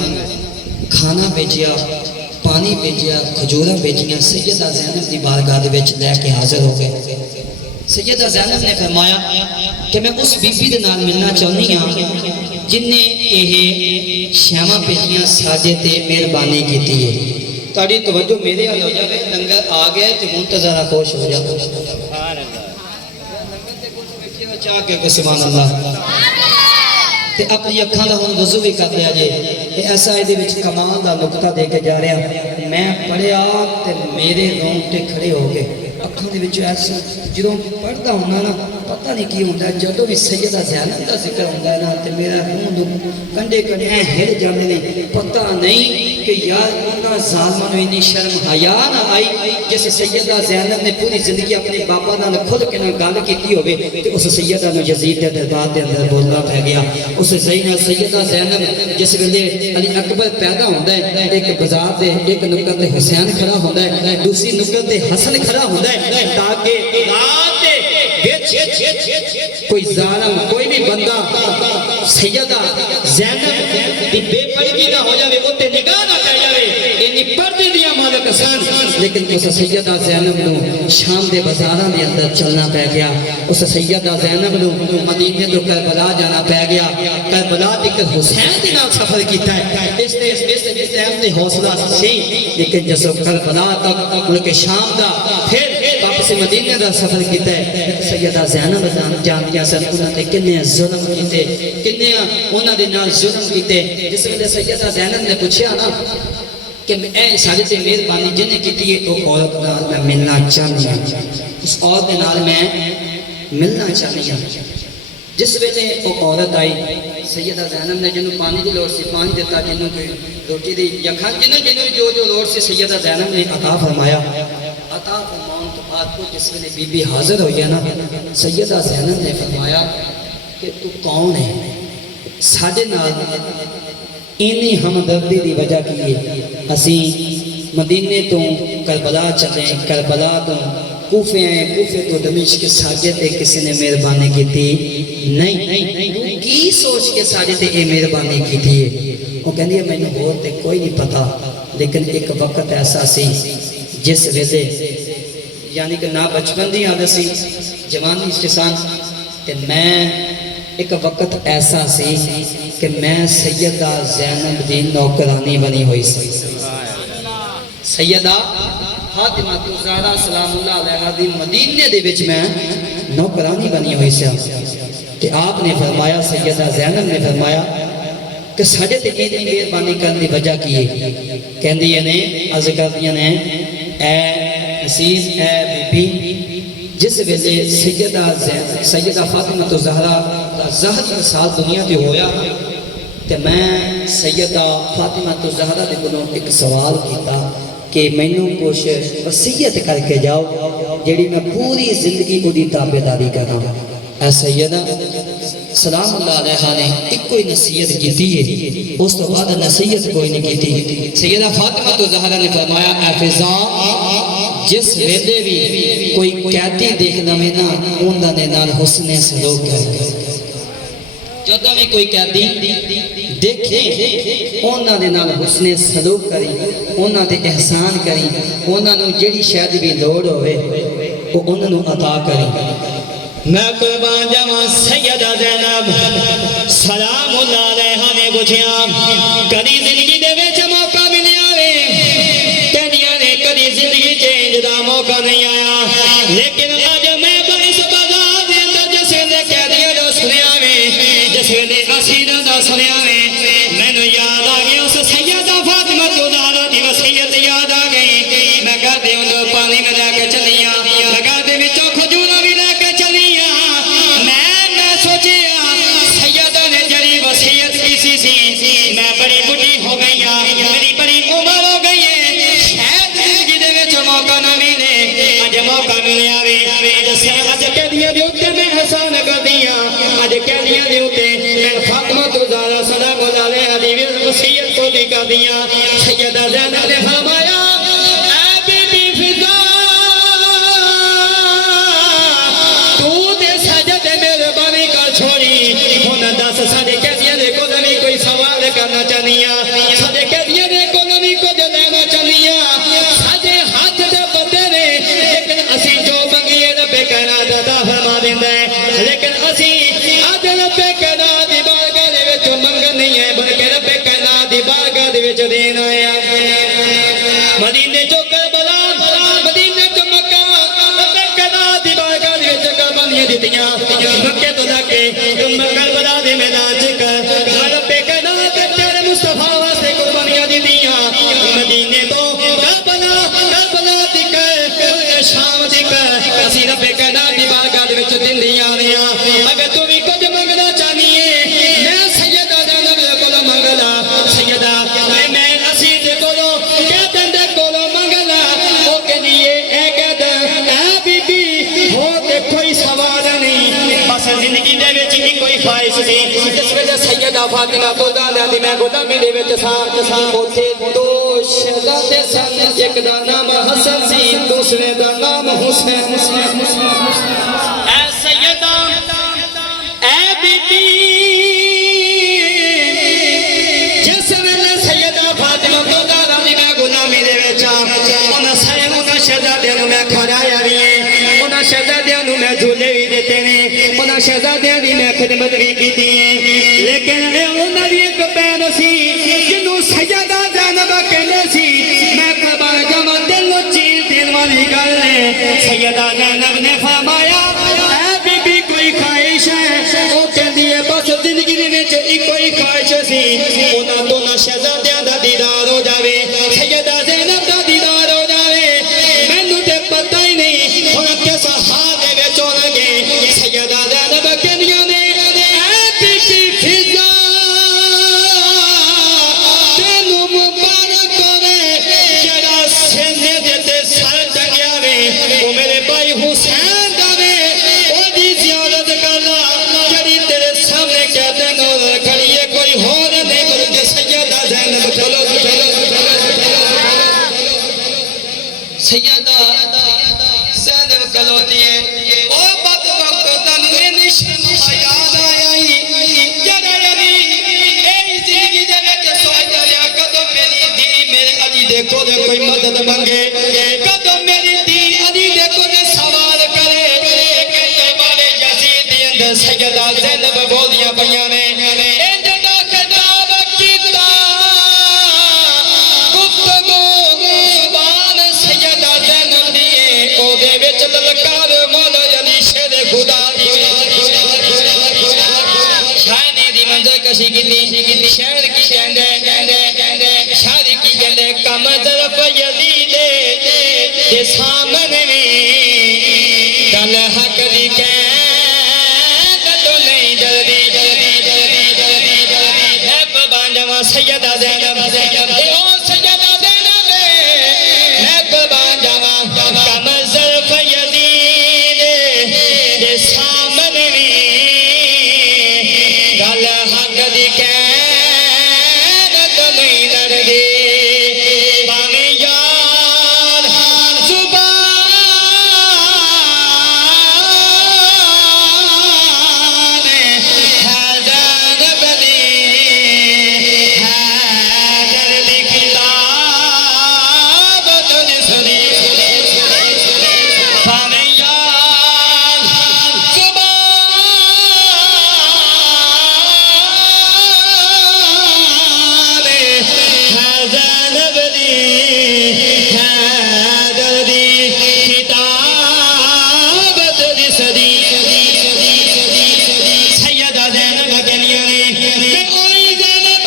کھانا بھیجیا پانی بھیجیا کھجوراں بھیجیاں سیدہ زینب دی بارگاہ دے وچ لے کے حاضر ہو گئے سیدہ زینب نے فرمایا کہ میں اس بی بی دے نال ملنا چاہنی ہاں جن نے یہ شیواں بھیجیاں ساڈے تے مہربانی کیتی ہے تاڑی توجہ میرے حال ہو جائے لنگر آ گئے تے منتظرہ خوش ہو جائے سبحان اللہ چاہ کے سبحان اللہ تے اپنی اکھاں دا ہن وضو بھی کر لیا جے ایسا دے وچ کمال دا نقطہ دے کے جا رہا میں پڑھیا تے میرے رونگٹے کھڑے ہو گئے اکھاں دے وچ ایسا جدوں پڑھدا ہوندا نا پتہ نہیں کی ہوندا جدوں بھی سیدہ زینب دا ذکر ہوندا ہے نا تے میرا رونگ کنڈے کنڈے ہل جاندے نے پتہ نہیں کہ یار انہاں ظالماں نوں اتنی شرم حیا نہ آئی جس سیدہ زینب نے پوری زندگی اپنے باپا نال کھل کے نہ گل کیتی ہوے تے اس سیدہ نوں یزید دے دربار دے اندر بولنا پے گیا اس سیدہ زینب جس ویلے علی اکبر پیدا ہوندا ہے ایک بازار دے ایک نکڑ تے حسین کھڑا ہوندا ہے دوسری نکڑ تے حسن کھڑا ہوندا ہے تاکہ رات کوئی ظالم کوئی بھی بندہ سیدہ زینب دی بے پردگی نہ ہو جاوے اوتے نگاہ نہ کر جاوے اینی پردے دیاں مالک سن لیکن اس سیدہ زینب نو شام دے بازاراں دے اندر چلنا پے گیا اس سیدہ زینب نو مدینے تو کربلا جانا پے گیا کربلا تک حسین دے نال سفر کیتا ہے اس ٹائم تے حوصلہ سی لیکن جس کربلا تک ملک شام دا پھر تسی مدینہ دا سفر کیتا ہے سیدہ زینب جانتیاں سن انہوں نے کنے ظلم کیتے کنے انہوں نے نال ظلم کیتے جس ویلے سیدہ زینب نے پوچھا نا کہ اے سارے تے مہربانی جن نے کیتی ہے او عورت نال میں ملنا چاہنی ہوں اس عورت نال میں ملنا چاہنی ہوں جس ویلے وہ عورت آئی سیدہ زینب نے جنہوں پانی دی لوڑ سی پانی دیتا جنہوں کوئی روٹی دی یا کھان جنہوں جو لوڑ سی سیدہ زینب نے عطا فرمایا عطا فرماؤں تو بات کو جس ویلے بی بی حاضر ہوئی ہے نا سیدہ زینب نے فرمایا کہ تو کون ہے ساڑھے نال اینی ہمدردی دی وجہ کی ہے اسی مدینے تو کربلا چلیں کربلا تو کوفے آئے کوفے تو دمشق کے ساجے تے کسی نے مہربانی کی تھی نہیں کی سوچ کے ساجے تے اے مہربانی کی تھی وہ کہنی ہے میں نے بہت تے کوئی نہیں پتا لیکن ایک وقت ایسا سی جس ویلے یعنی کہ نہ بچپن دی عادت سی جوانی کسان کہ میں ایک وقت ایسا سی کہ میں سیدہ زینب دی نوکرانی بنی ہوئی سی سیدہ فاطمہ الزہرا سلام اللہ علیہ دی مدینے دے وچ میں نوکرانی بنی ہوئی سی کہ آپ نے فرمایا سیدہ زینب نے فرمایا کہ ساڑھے تے اینی مہربانی کرنے دی وجہ کی ہے کہندی نے عرض کردیاں نے اے عزیز اے بی بی جس ویلے سیدہ فاطمہ الزہرا دا زہر سال دنیا تے ہویا تے میں سیدہ فاطمہ الزہرا دے کولوں ایک سوال کیتا کہ مینوں کچھ وصیت کر کے جاؤ جیڑی میں پوری زندگی کو دی تابعداری کراں اے سیدہ سلام اللہ علیہ نے ایک کوئی نصیحت کی تھی اس تو بعد نصیحت کوئی نہیں کی تھی سیدہ فاطمہ الزہرا نے فرمایا اے فضا جس ویلے بھی کوئی قیدی دیکھنا میں نا انہاں دے نال حسن سلوک کر جدوں میں کوئی قیدی دیکھے انہاں دے نال حسن سلوک کری انہاں دے احسان کری انہاں نوں جڑی شاید بھی لوڑ ہوئے وہ انہاں نوں عطا کری میں قربان جاواں سیدہ زینب سلام اللہ علیہ نے پوچھیا کدی زندگی دے وچ موقع ملیا وے کہندیاں نے کدی زندگی چینج دا موقع نہیں آیا لیکن اج میں بڑی بازار دے اندر جس نے قیدیاں جو سنیا وے جس نے اسیراں دا سنیا وے مینوں یاد آ گیا اس سیدہ فاطمہ الزہرا دی وصیت یاد آ گئی میں کہتے ہوں پانی میں لے کے چلیاں میں کہتے وچوں کھجوراں بھی لے کے چلیاں میں سوچیا سیدہ نے جڑی وصیت کی سی میں بڑی بڑھی ہو گئی میری بڑی عمر ہو گئی ہے شاید زندگی دے وچ موقع نہ ملے اج موقع ملیا وے اج قیدیاں دے اوتے میں احسان کر دیاں اج قیدیاں دے اوتے میں فاطمہ الزہرا سلام اللہ علیہ دی وصیت کو دی کر دیاں سیدہ زینب نے فرمایا اے بی بی فضا تو تے سجدے مہربانی کر چھوڑی ہن دس ساڈے قیدیاں دے کول بھی کوئی سوال کرنا چاہنیاں ساڈے قیدیاں دے کول بھی کچھ لینا چاہنیاں ساڈے ہاتھ تے بندے نے لیکن اسی جو منگیے رب کائنات عطا فرما دیندا ہے لیکن اسی اج رب کائنات دی بارگاہ دے وچ منگن نہیں ہے بلکہ رب کائنات دی بارگاہ دے وچ دینا ہے مدینے چوں کربلا مدینے چوں مکہ رب کائنات دی بارگاہ دے وچ قربانیاں دتیاں مکے تو لے کے کربلا دے میدان وچ رب کائنات تیرے مصطفیٰ واسطے قربانیاں دتیاں مدینے تو کربلا تک شام تک اسی رب کائنات دی بارگاہ دے وچ دل لے آنے اگر تو بھی کچھ منگنا چاہنی ہے میں سیدہ زینب دے کولوں منگلا سیدہ میں اسی دے کولوں قیدی دے کولوں منگلا او کہندیے اے قیدی اے بی بی ہو تے کوئی سوال نہیں بس زندگی دے وچ ہی کوئی خواہش سی جس ویلے سیدہ فاطمہ الزہرا دی میں غلامی دے وچ ساں اوتھے دو شہزادے سن ایک دا نام حسن سی دوسرے دا نام حسین اے سیدہ اے بی بی جس ویلے سیدہ فاطمہ الزہرا دی میں غلامی دے وچ انہاں شہزادیاں نوں میں کھڑایا وی ہے انہاں شہزادیاں نوں میں جھولے وی دتے نے انہاں شہزادیاں دی میں خدمت وی کیتی ہے لیکن انہاں دی ایک بہن سی جنوں سیدہ زینب کہندے سی میں قربان جاواں دل نوں چیر دین والی گل ہے سیدہ فرمایا اے بی بی کوئی خواہش ہے وہ کہندی ہے بس زندگی دے وچ ایک ہی خواہش سی انہاں دونوں شہزادیاں دا دیدار ہو جاوے سیدہ زینب دا دیدار ہو جاوے مینوں تے پتہ ہی نہیں ہن کس حال دے وچ ہون گے سیدہ زینب کہندیاں نے اے بی بی فضا تینوں مبارک ہوے جڑا سینے دے تے سر ٹنگیا وے او میرے بھائی حسین دا وے او دی زیارت کرنا جڑی تیرے سامنے کہتے ہیں کھڑی ہے کوئی اور نہیں بلکہ سیدہ زینب چلو سیدہ زینب کلوتی ہے او بد وقت تنوے نشن یاد آیا ہی جڑا یعنی اے زندگی دے وچ سوچدا رہیا کدوں میری دھی میرے علی دے کول کوئی مدد منگے کدوں میری دھی علی دے کول سوال کرے کہندے والے یزید دے اندر سیدہ زینب بولیاں پیاں نے اے جڑا خطاب کیتا گفتگو زبان سیدہ زینب دی او دے وچ للکار مولا علی شیر خدا دی شاعری دی منظر کشی کیتی شعر کی کہندے شاعر کی کہندے کم طرف یزید دے سامنے گل حق دی کہندے نہیں جلدی اے قربان جاواں سیدہ زینب اے او سیدہ زینب اے قربان جاواں کم ظرف یزید دے سامنے گل حق دی کہندے نہیں ڈردی باویں یار زبان حیدر بدی حیدر دی کتاب تجھ سنی باویں یار زبان حیدر بدی حیدر دی کتاب تجھ سنی سیدہ زینب کہندیاں نے کہ اوئی زینب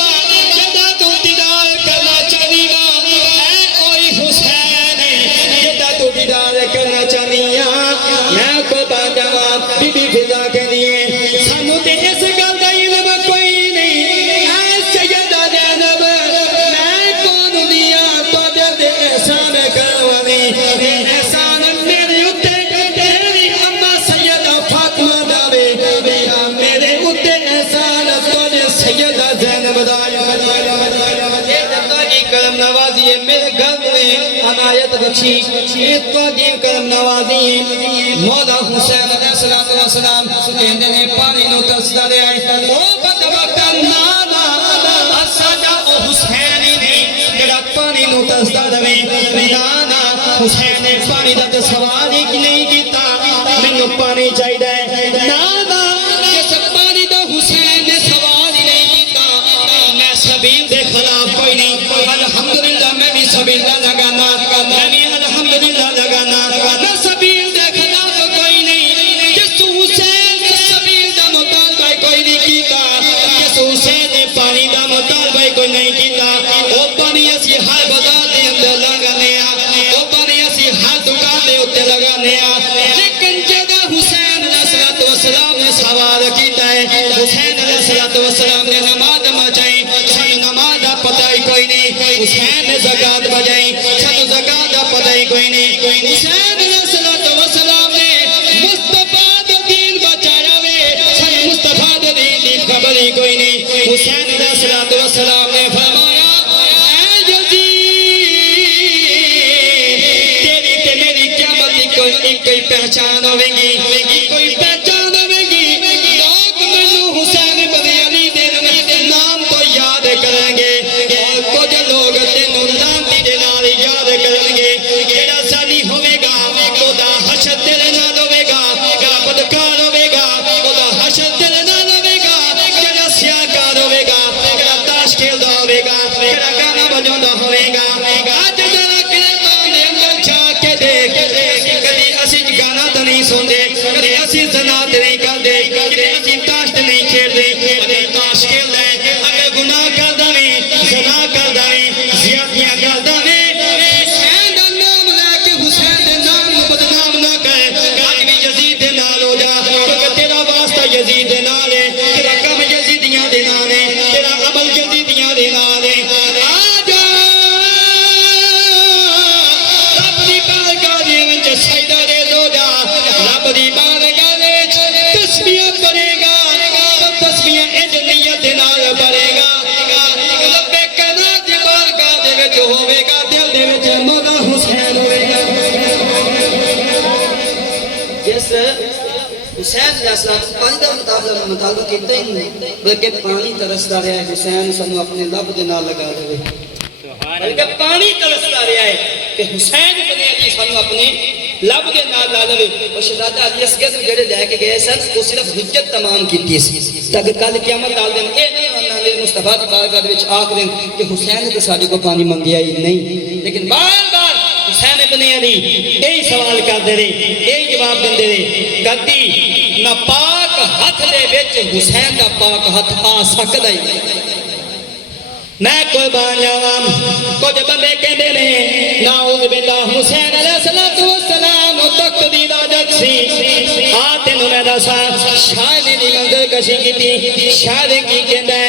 جدا تو دیدار کرنا چاہنی ہاں اے اوئی حسین جدا تو دیدار کرنا چاہنی ہاں میں کو باجاواں بی بی فضا کہندی ہے سانوں تے اس گل دا علم کوئی نہیں اے سیدہ زینب میں کون دیا تواڈے تے احسان کروانی احسان میرے اوتے تیری اما سیدہ فاطمہ دا وے میرے اوتے احسان تواڈے سیدہ زینب دا اے تواڈی کرم نوازی ہے میرے گھر میں عنایت بخشی اے تواڈی کرم نوازی ہے مولا حسین علیہ السلام کہندے نے پانی نو ترسدا رہیا ہے او بد وقت نانا اساڈا او حسین ہی نہیں جڑا پانی نو ترسدا رہے نانا حسین نے پانی دا سوال ہی نہیں کیتا مینوں پانی چاہیدا ہے نانا جس پانی دا حسین نے سوال ہی نہیں کیتا میں سبیل دے خلاف کوئی نہیں الحمدللہ میں بھی سبیل دا لگانا میں بھی الحمدللہ لگانا میں سبیل دے خلاف کوئی نہیں جس حسین نے سبیل دا مطالبہ کوئی نہیں کیتا جس حسین نے پانی دا مطالبہ کوئی نہیں کیتا او پانی اسی ہر بازار دے اندر لگانے او پانی اسی ہر دکان دے اوتے لگانے لیکن جگہ حسین علیہ السلام نے سوال کیتا ہے حسین علیہ السلام نے نماز مچائی سانو نماز دا پتہ ہی کوئی نہیں حسین نے زکات بجائی سانو زکات دا پتہ ہی کوئی نہیں حسین علیہ السلام نے مصطفیٰ دا دین بچایا وے سانو مصطفیٰ دا دین دی خبر ہی کوئی نہیں حسین علیہ السلام نے فرمایا اے یزید تیری تے میری قیامت ایک کوئی پہچان ہوے گی کوئی پہچان ہوے گی لوگ مینوں حسین بن علی دے نام تو یاد کریں گے اور کچھ لوگ تینوں لانتی دے نال یاد کریں گے جڑا سالی ہوے گا خدا حشر تیرے نال ہوے گا جڑا بدکار ہوے گا خدا حشر تیرے نال ہوے گا جڑا سیاکار ہوے گا جڑا تاش کھیلدا ہوے کدی اسی زنات نہیں کرتے کدی اسی تاش نہیں کھیلتے اگر تاش کھیلتا ہے اگر گناہ کرتا ہے زنا کرتا ہے زیادتیاں کرتا ہے حسین دا نام لے کے حسین دے نام کو بدنام نہ کر اج بھی یزید دے نال ہو جا کیونکہ تیرا واسطہ یزید دے نال ہے تیرا کم یزیدیاں دے نال ہے تیرا عمل یزیدیاں دے نال ہے آ جا رب دی بارگاہ دے وچ سجدہ ریز ہو جا رب دی بارگاہ دے وچ تسبیح پڑھے گا تسبیح انج نیت دے نال پڑھے گا رب کنا دی بارگاہ دے وچ ہوے گا دل دے وچ مولا حسین ہوے گا جس حسین علیہ السلام پانی کا مطالبہ کیتے ہی نہیں بلکہ پانی ترستا رہا ہے حسین سنو اپنے لب دے نال لگا دے بلکہ پانی ترستا رہا ہے کہ حسین بن علی سنو اپنے لب دے نال لا لے اور شہزادہ علی اصغر جڑے لے کے گئے سن وہ صرف حجت تمام کیتی سی تاکہ کل قیامت ڈال دین اے نہیں ہونا میرے مصطفیٰ دی بارگاہ دے وچ آکھ دین کہ حسین نے ساڈے کو پانی منگیا ہی نہیں لیکن بار بار حسین ابن علی یہی سوال کرتے رہے یہی جواب دیندے رہے کدی نہ پاک ہاتھ دے وچ حسین دا پاک ہاتھ آ سکدا ہی نہیں میں قربان جاواں کچھ بندے کہندے نے نعوذ باللہ حسین علیہ السلام تخت دی لاجت سی آ تینوں میں دساں شاید دی منظر کشی کیتی شاید کی کہندا ہے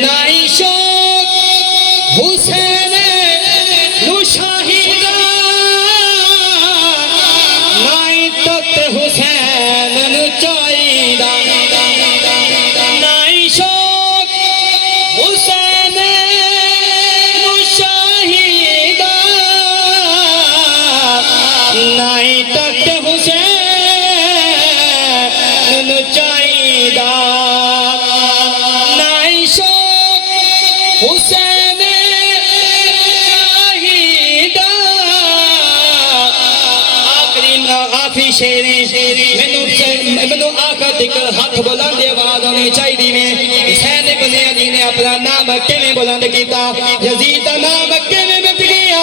نائی شوق حسین نو شاہی نائی تخت حسین نو چاہیدا نائی شوق حسین نو شاہیدا نائی تخت حسین نو چاہیدا نائی شوق حسین آخری شیری مینو آخر تکر ہاتھ بلند آواز ہونی چاہیے میں حسین ابن علی نے اپنا نام کیویں بلند کیتا یزید دا نام کیویں مٹ گیا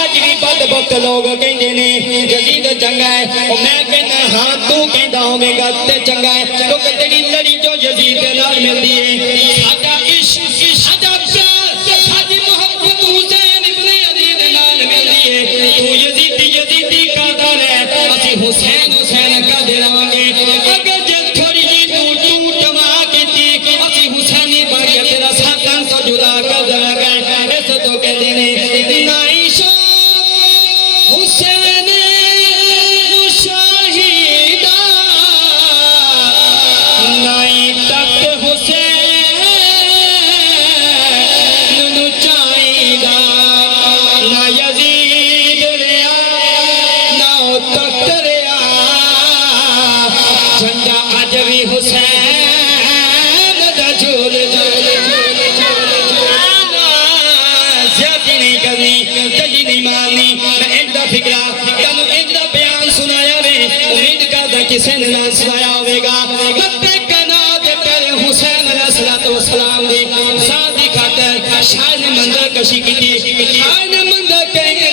اج بھی بد بخت لوگ کہندے نے یزید چنگا ہے او میں کہنا ہاں تو کہندا ہوے گا تے چنگا ہے کیونکہ تیری لڑی جو یزید دے نال ملدی ہے ساڈا عشق ساڈا پیار ساڈی محبت حسین ابن علی دے نال ملدی ہے تو یزیدی کردا رہ اسی حسین حسین کا دے رہاں گے اگر جب تھوڑی جی تو ٹما کیتی اسی حسینی باغ تیرا ساتن تو جدا کر دے گا ایسے تو کہتے نے نائی شوق حسین نو شاہیدا نائی تخت حسین نو چاہیدا نا یزید ریا نا تخت ریا جھنڈا اج بھی حسین دا جھول زیادتی نہیں کرنی تجی نہیں مارنی میں انجا فکرہ تنو انجا بیان سنایا میں امید کرتا کسی نے نہ سنایا ہوئے گا بطے کنات پر حسین علیہ السلام دی ساتھ خاطر شاید منظر کشی کی تھی شاید منظر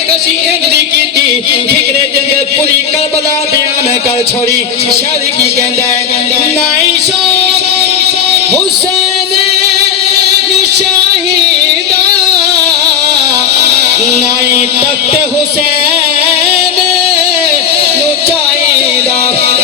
کشی انجلی کی تھی فکرے جنگے پوری کربلا دیا میں کر چھوڑی شاید کی کہندہ ہے نائی شوق حسین نو شاہیدہ نائی تخت حسین نو چاہیدہ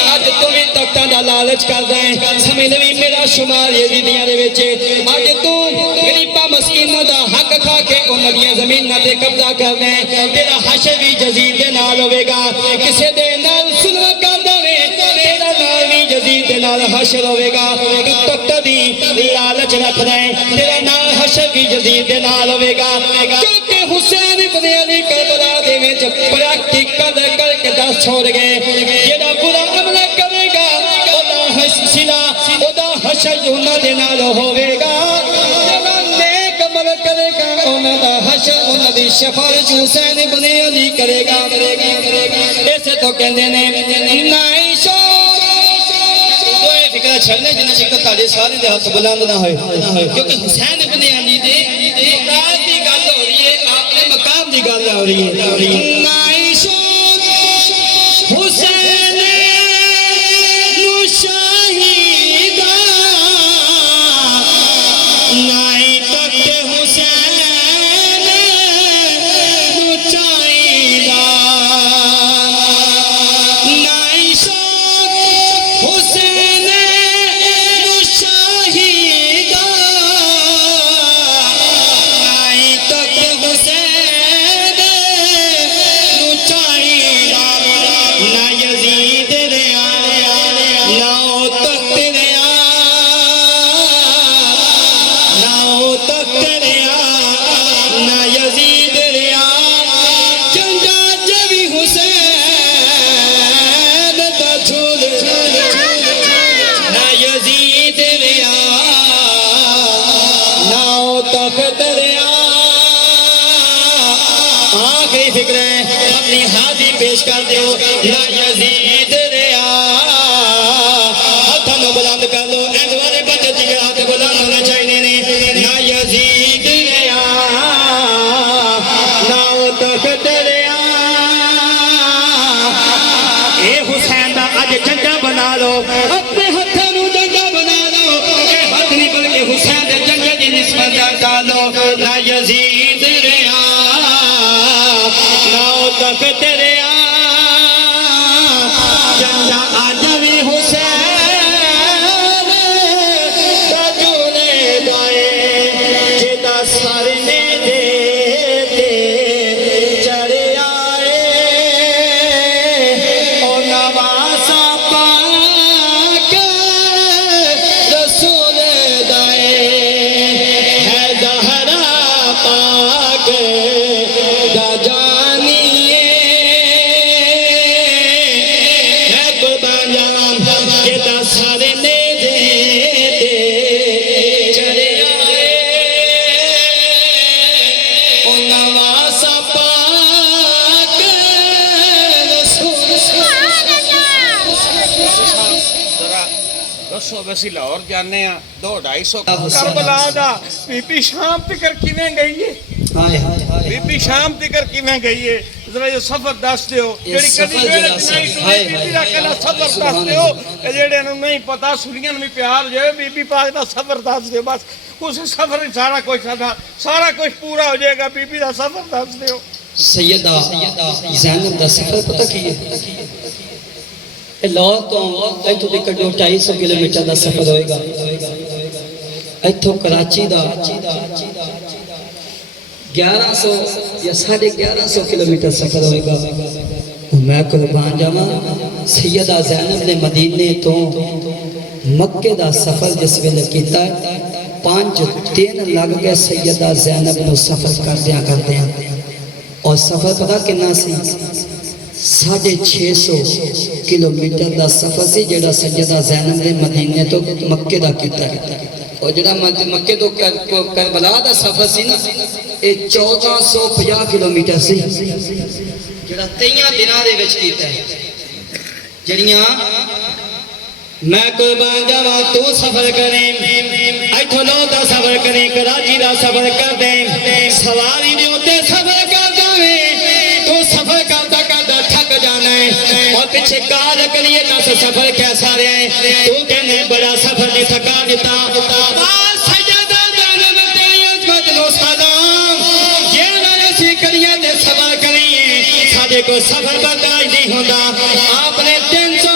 آج تمہیں تختہ دا لالچ کر دیں سمجھ لوی میرا شمار یزیدیاں دے وچے آج تم غریبہ مسکینہ دا حق کھا کے ان نبیاں زمین نہ دے قبضہ کر دیں تیرا حشر بھی جزید دے نال ہوئے گا کسے دے نال سنو کر دے تیرا نال بھی جزید دے نال حشر ہوئے گا تو تختہ دی لالچ رکھ دیں تیرا نال حشر بھی جزید دے نال ہوئے گا کیونکہ حسین ابن علی کربلا دے میں جب پریکٹیکل کر کے دس چھوڑ گئے جیڑا برا عملہ کرے گا اوہ سلا اوہ حشر انہاں دے نال ہوئے گا جیڑا نیک عمل کرے گا انہاں دا حشر انہاں دی شفاعت حسین ابن علی کرے گا ایسے تو کہندے نے نائی شوق کوئی فکرہ چھڑنے جنہیں شکر تاڑی سارے دے ہاتھ بلند نہ ہوئے کیونکہ حسین ابن علی دے مقام دی گل ہو رہی ہے آپ نے مقام دی گل ہو رہی ہے نائی شوق حسین اپنی حاضری پیش کر دیو لا یزید ریا ہاتھوں نو بلند کر لو اینڈ والے بچے جی کے ہاتھ بلند ہونا چاہیے نے لا یزید ریا نا تخت ریا اے حسین دا اج جنگا بنا لو اپنے ہاتھوں نو جنگا بنا لو اے ہاتھ نہیں بلکہ حسین دے جنگے دی نسبت ڈالو لا یزید ریا نا تخت ریا جنگا آجوی حسین رجولے دائے جدا سارنے دے چڑے آئے او نواسا پاک رسول دائے ہے زہرا پاک دا جانیے ہے قربان جاواں جدا سارنے دے چڑے آئے او نواسا پاک رسول ذرا دسو ویسی لاہور جانے ہیں 200-250 کربلا دا بی بی شام تکر کیویں گئی ہے ہائے ہائے بی بی شام تکر کیویں گئی ہے ذرا یہ سفر دس دیو جڑی کدی میرے بی دا کلا سفر دس دیو جڑے نوں نہیں پتہ سنیاں بھی پیار جے بی بی پاک دا سفر دس دیو بس اس سفر سارا کچھ پورا ہو جائے گا بی بی دا سفر دس دیو سیدہ زینب دا سفر پتہ کی ہے لاہور تو ایتھوں دے کڈو 250 کلومیٹر دا سفر ہوئے گا ایتھوں کراچی دا 1100 یا 1150 کلومیٹر سفر ہوئے گا میں قربان جاواں سیدہ زینب نے مدینے تو مکے دا سفر جس ویلے کیتا ہے 5 دن لگ گئے سیدہ زینب نو سفر کردیاں اور سفر پتہ کنا سی 650 کلومیٹر دا سفر سی جڑا سیدہ زینب نے مدینے تو مکے دا کیتا ہے اور جڑا مکے تو کربلا دا سفر سی نا اے 1450 کلومیٹر سی جڑا 23 دناں دے وچ کیتا ہے جڑیاں میں قربان جاواں تو سفر کریں ایتھوں لو دا سفر کریں کراچی دا سفر کر دیں سواری دے اوتے سفر کر دیں تو سفر کرتا کرتا تھک جانا ہے اور پیچھے کار کریے دس سفر کیسا رہے تو کہنے بڑا سفر نے تھکا دیتا سیدہ زینب تیری عظمت نو سلام یہ نہ سی کریے دے سفر کریے ساڈے کو سفر برداشت نہیں ہوتا آپ نے 300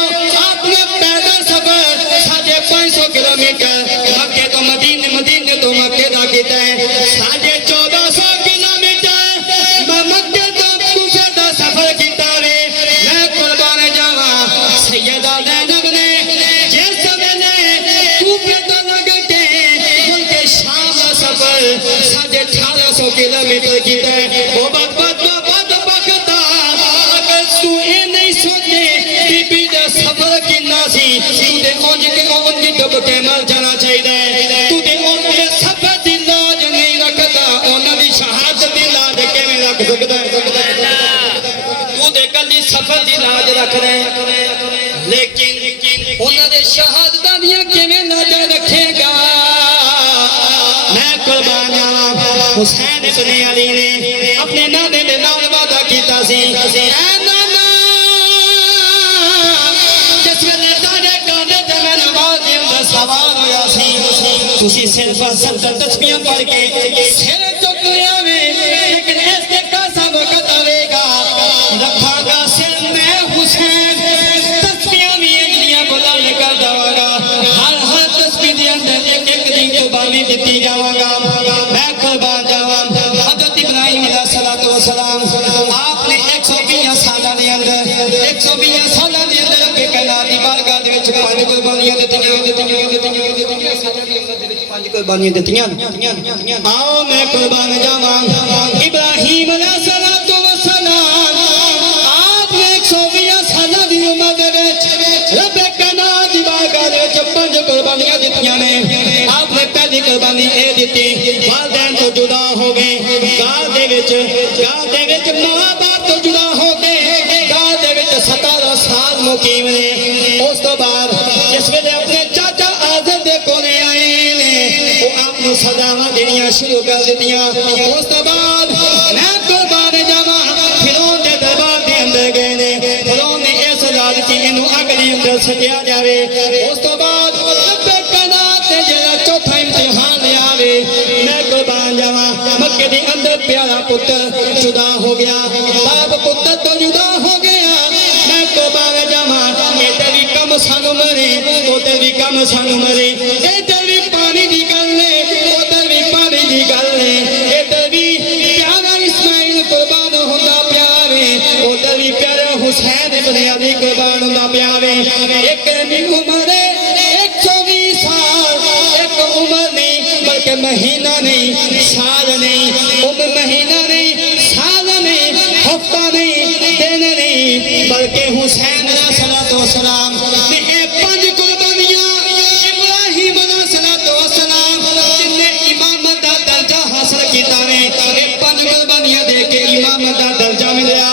آپ نے پیدل سفر ساڈے 500 کلومیٹر مکے تو مدینے تو مکے دا کیتا ہے ساڈے 1400 کلومیٹر مکے تو کوفے دا سفر کیتا ہے میں قربان جاواں سیدہ زینب نے جس ویلے کوفے تو لگ کے ملک شام دا سفر ساڈے 1800 کلومیٹر کیتا ہے وہ بد بختا اگر تو اے نہیں سوچے بی بی دا سفر کنا سی تو دے اونج ڈب کے مر جانا چاہیے تو دے اونج سفر دی لاج نہیں رکھتا انہاں دی شہادت دی لاج کیویں رکھ سکدا ہے تو دے کلی سفر دی لاج رکھ رہے لیکن انہاں دے شہادتاں دیاں کیویں لاج رکھے گا میں قربان جاواں حسین ابن علی نے اپنے نانے دے نال وعدہ کیتا سی اے نانا جس ویلے تاڈے کاندے تے میں نماز دے اندر سوار ہویا سی تسی صرف 70 تسبیحاں پڑھ کے سر چک لیا وے لیکن اس کے کاسا وقت آئے گا رکھا گا سر میں حسین تسبیحاں بھی انجلیاں بلند کر جاواں گا ہر تسبیح دے اندر ایک دن قربانی دتی جاواں گا میں قربان جاواں حضرت ابراہیم علیہ الصلوۃ والسلام آپ نے 120 سالاں دے اندر 120 سالاں دے اندر اپنے کائنات دی بارگاہ دے وچ 5 قربانیاں قربانیاں دتیاں آؤ میں قربان جاواں ابراہیم علیہ الصلوۃ والسلام آپ نے 120 سالاں دی عمر دے وچ رب کائنات دی بارگاہ دے وچ 5 قربانیاں دتیاں نے آپ نے پہلی قربانی اے دتی والدین تو جدا ہو گئے گھر دے وچ ماں باپ تو جدا ہو گئے تو بعد جس ویلے اپنے چاچا آزر دے کونے آئے نے وہ آپ نو سزاواں دینیاں شروع کر دتیاں اس تو بعد میں قربان جاواں فرعون دے دربار دے اندر گئے نے فرعون نے یہ سزا دتی اینو اگ دے اندر سٹیا جاوے اس تو بعد رب کائنات تے جڑا چوتھا امتحان لے آوے میں قربان جاواں مکے دے اندر پیارا پتر جدا ہو گیا باپ پتر تو جدا ہو گیا میں قربان جاواں ادھر بھی کم سانو مرے ادھر بھی کم سانو مرے ادھر بھی پانی دی گل ہے ادھر بھی پانی دی گل ہے ادھر بھی پیارا اسماعیل قربان ہوندا پیارے ادھر بھی پیارا حسین ابن علی قربان ہوندا پیارے ایک دی عمر 120 سال ایک عمر نہیں بلکہ مہینہ نہیں سال نہیں عمر مہینہ نہیں سال نہیں ہفتہ نہیں دن نہیں بلکہ حسین علیہ السلام نے یہ 5 قربانیاں ابراہیم علیہ السلام جن نے امامت کا درجہ حاصل کیتا نے یہ 5 قربانیاں دے کے امامت کا درجہ ملیا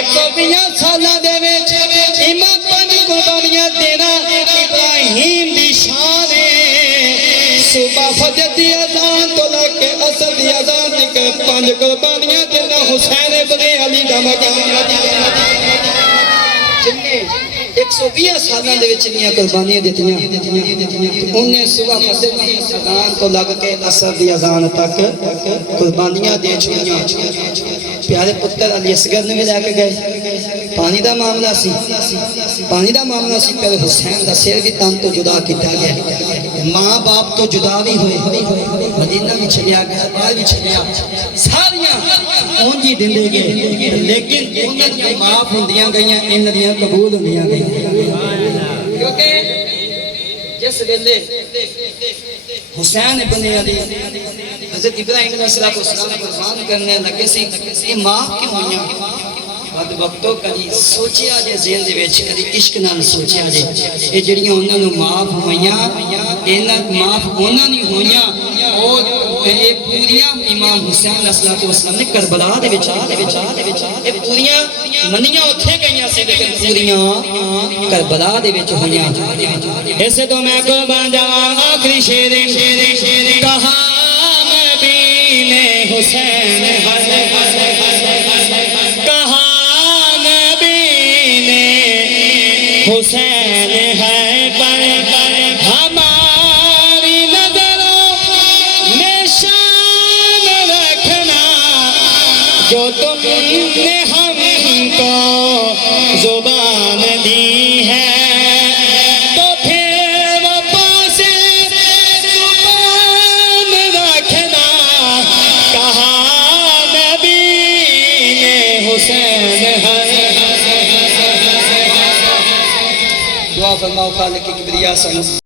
120 سالہ دے وچ امام 5 قربانیاں دینا ابراہیم دی شان ہے صبح فجر دی اذان تو لے کے عصر دی اذان تک 5 قربانیاں دینا حسین ابن علی دا مقام جن نے 120 سالہ دے وچ نیا قربانیاں دتیاں انہیں صبح فجر دی اذان تو لگ کے عصر دی اذان تک قربانیاں دے چھڑیاں پیارے پتر علی اصغر نے بھی لے کے گئے پانی دا معاملہ سی پہلے حسین دا سر بھی تن تو جدا کیتا گیا ماں باپ تو جدا بھی ہوئے مدینہ بھی چھلیا گھر بار بھی چھلیا ساریاں اونجی دندے گئے لیکن انہاں دیاں معاف ہوندیاں گئیاں انہاں دیاں قبول ہوندیاں گئیاں کیونکہ جس ویلے حسین ابن علی حضرت ابراہیم علیہ السلام قربان کرنے لگے سی یہ معاف کیوں ہوئیاں بد وقتوں کدی سوچیا جے ذہن دے وچ کدی عشق نال سوچیا جے اے جڑیاں انہاں نوں معاف ہوئیاں انہاں معاف انہاں نہیں ہوئیاں او اے پوریاں امام حسین علیہ السلام نے کربلا دے وچ اے پوریاں منیاں اوتھے گئیاں سی لیکن پوریاں کربلا دے وچ ہوئیاں ایسے تو میں قربان جاواں آخری شعر کہاں نبی نے حسین حسین ہے پر ہماری نظروں میں شان رکھنا جو تم نے ہم کو زبان دی ہے تو پھر وفا سے زبان رکھنا کہا نبی نے حسین ہے دعا فرماؤ خالق کی کبریا سن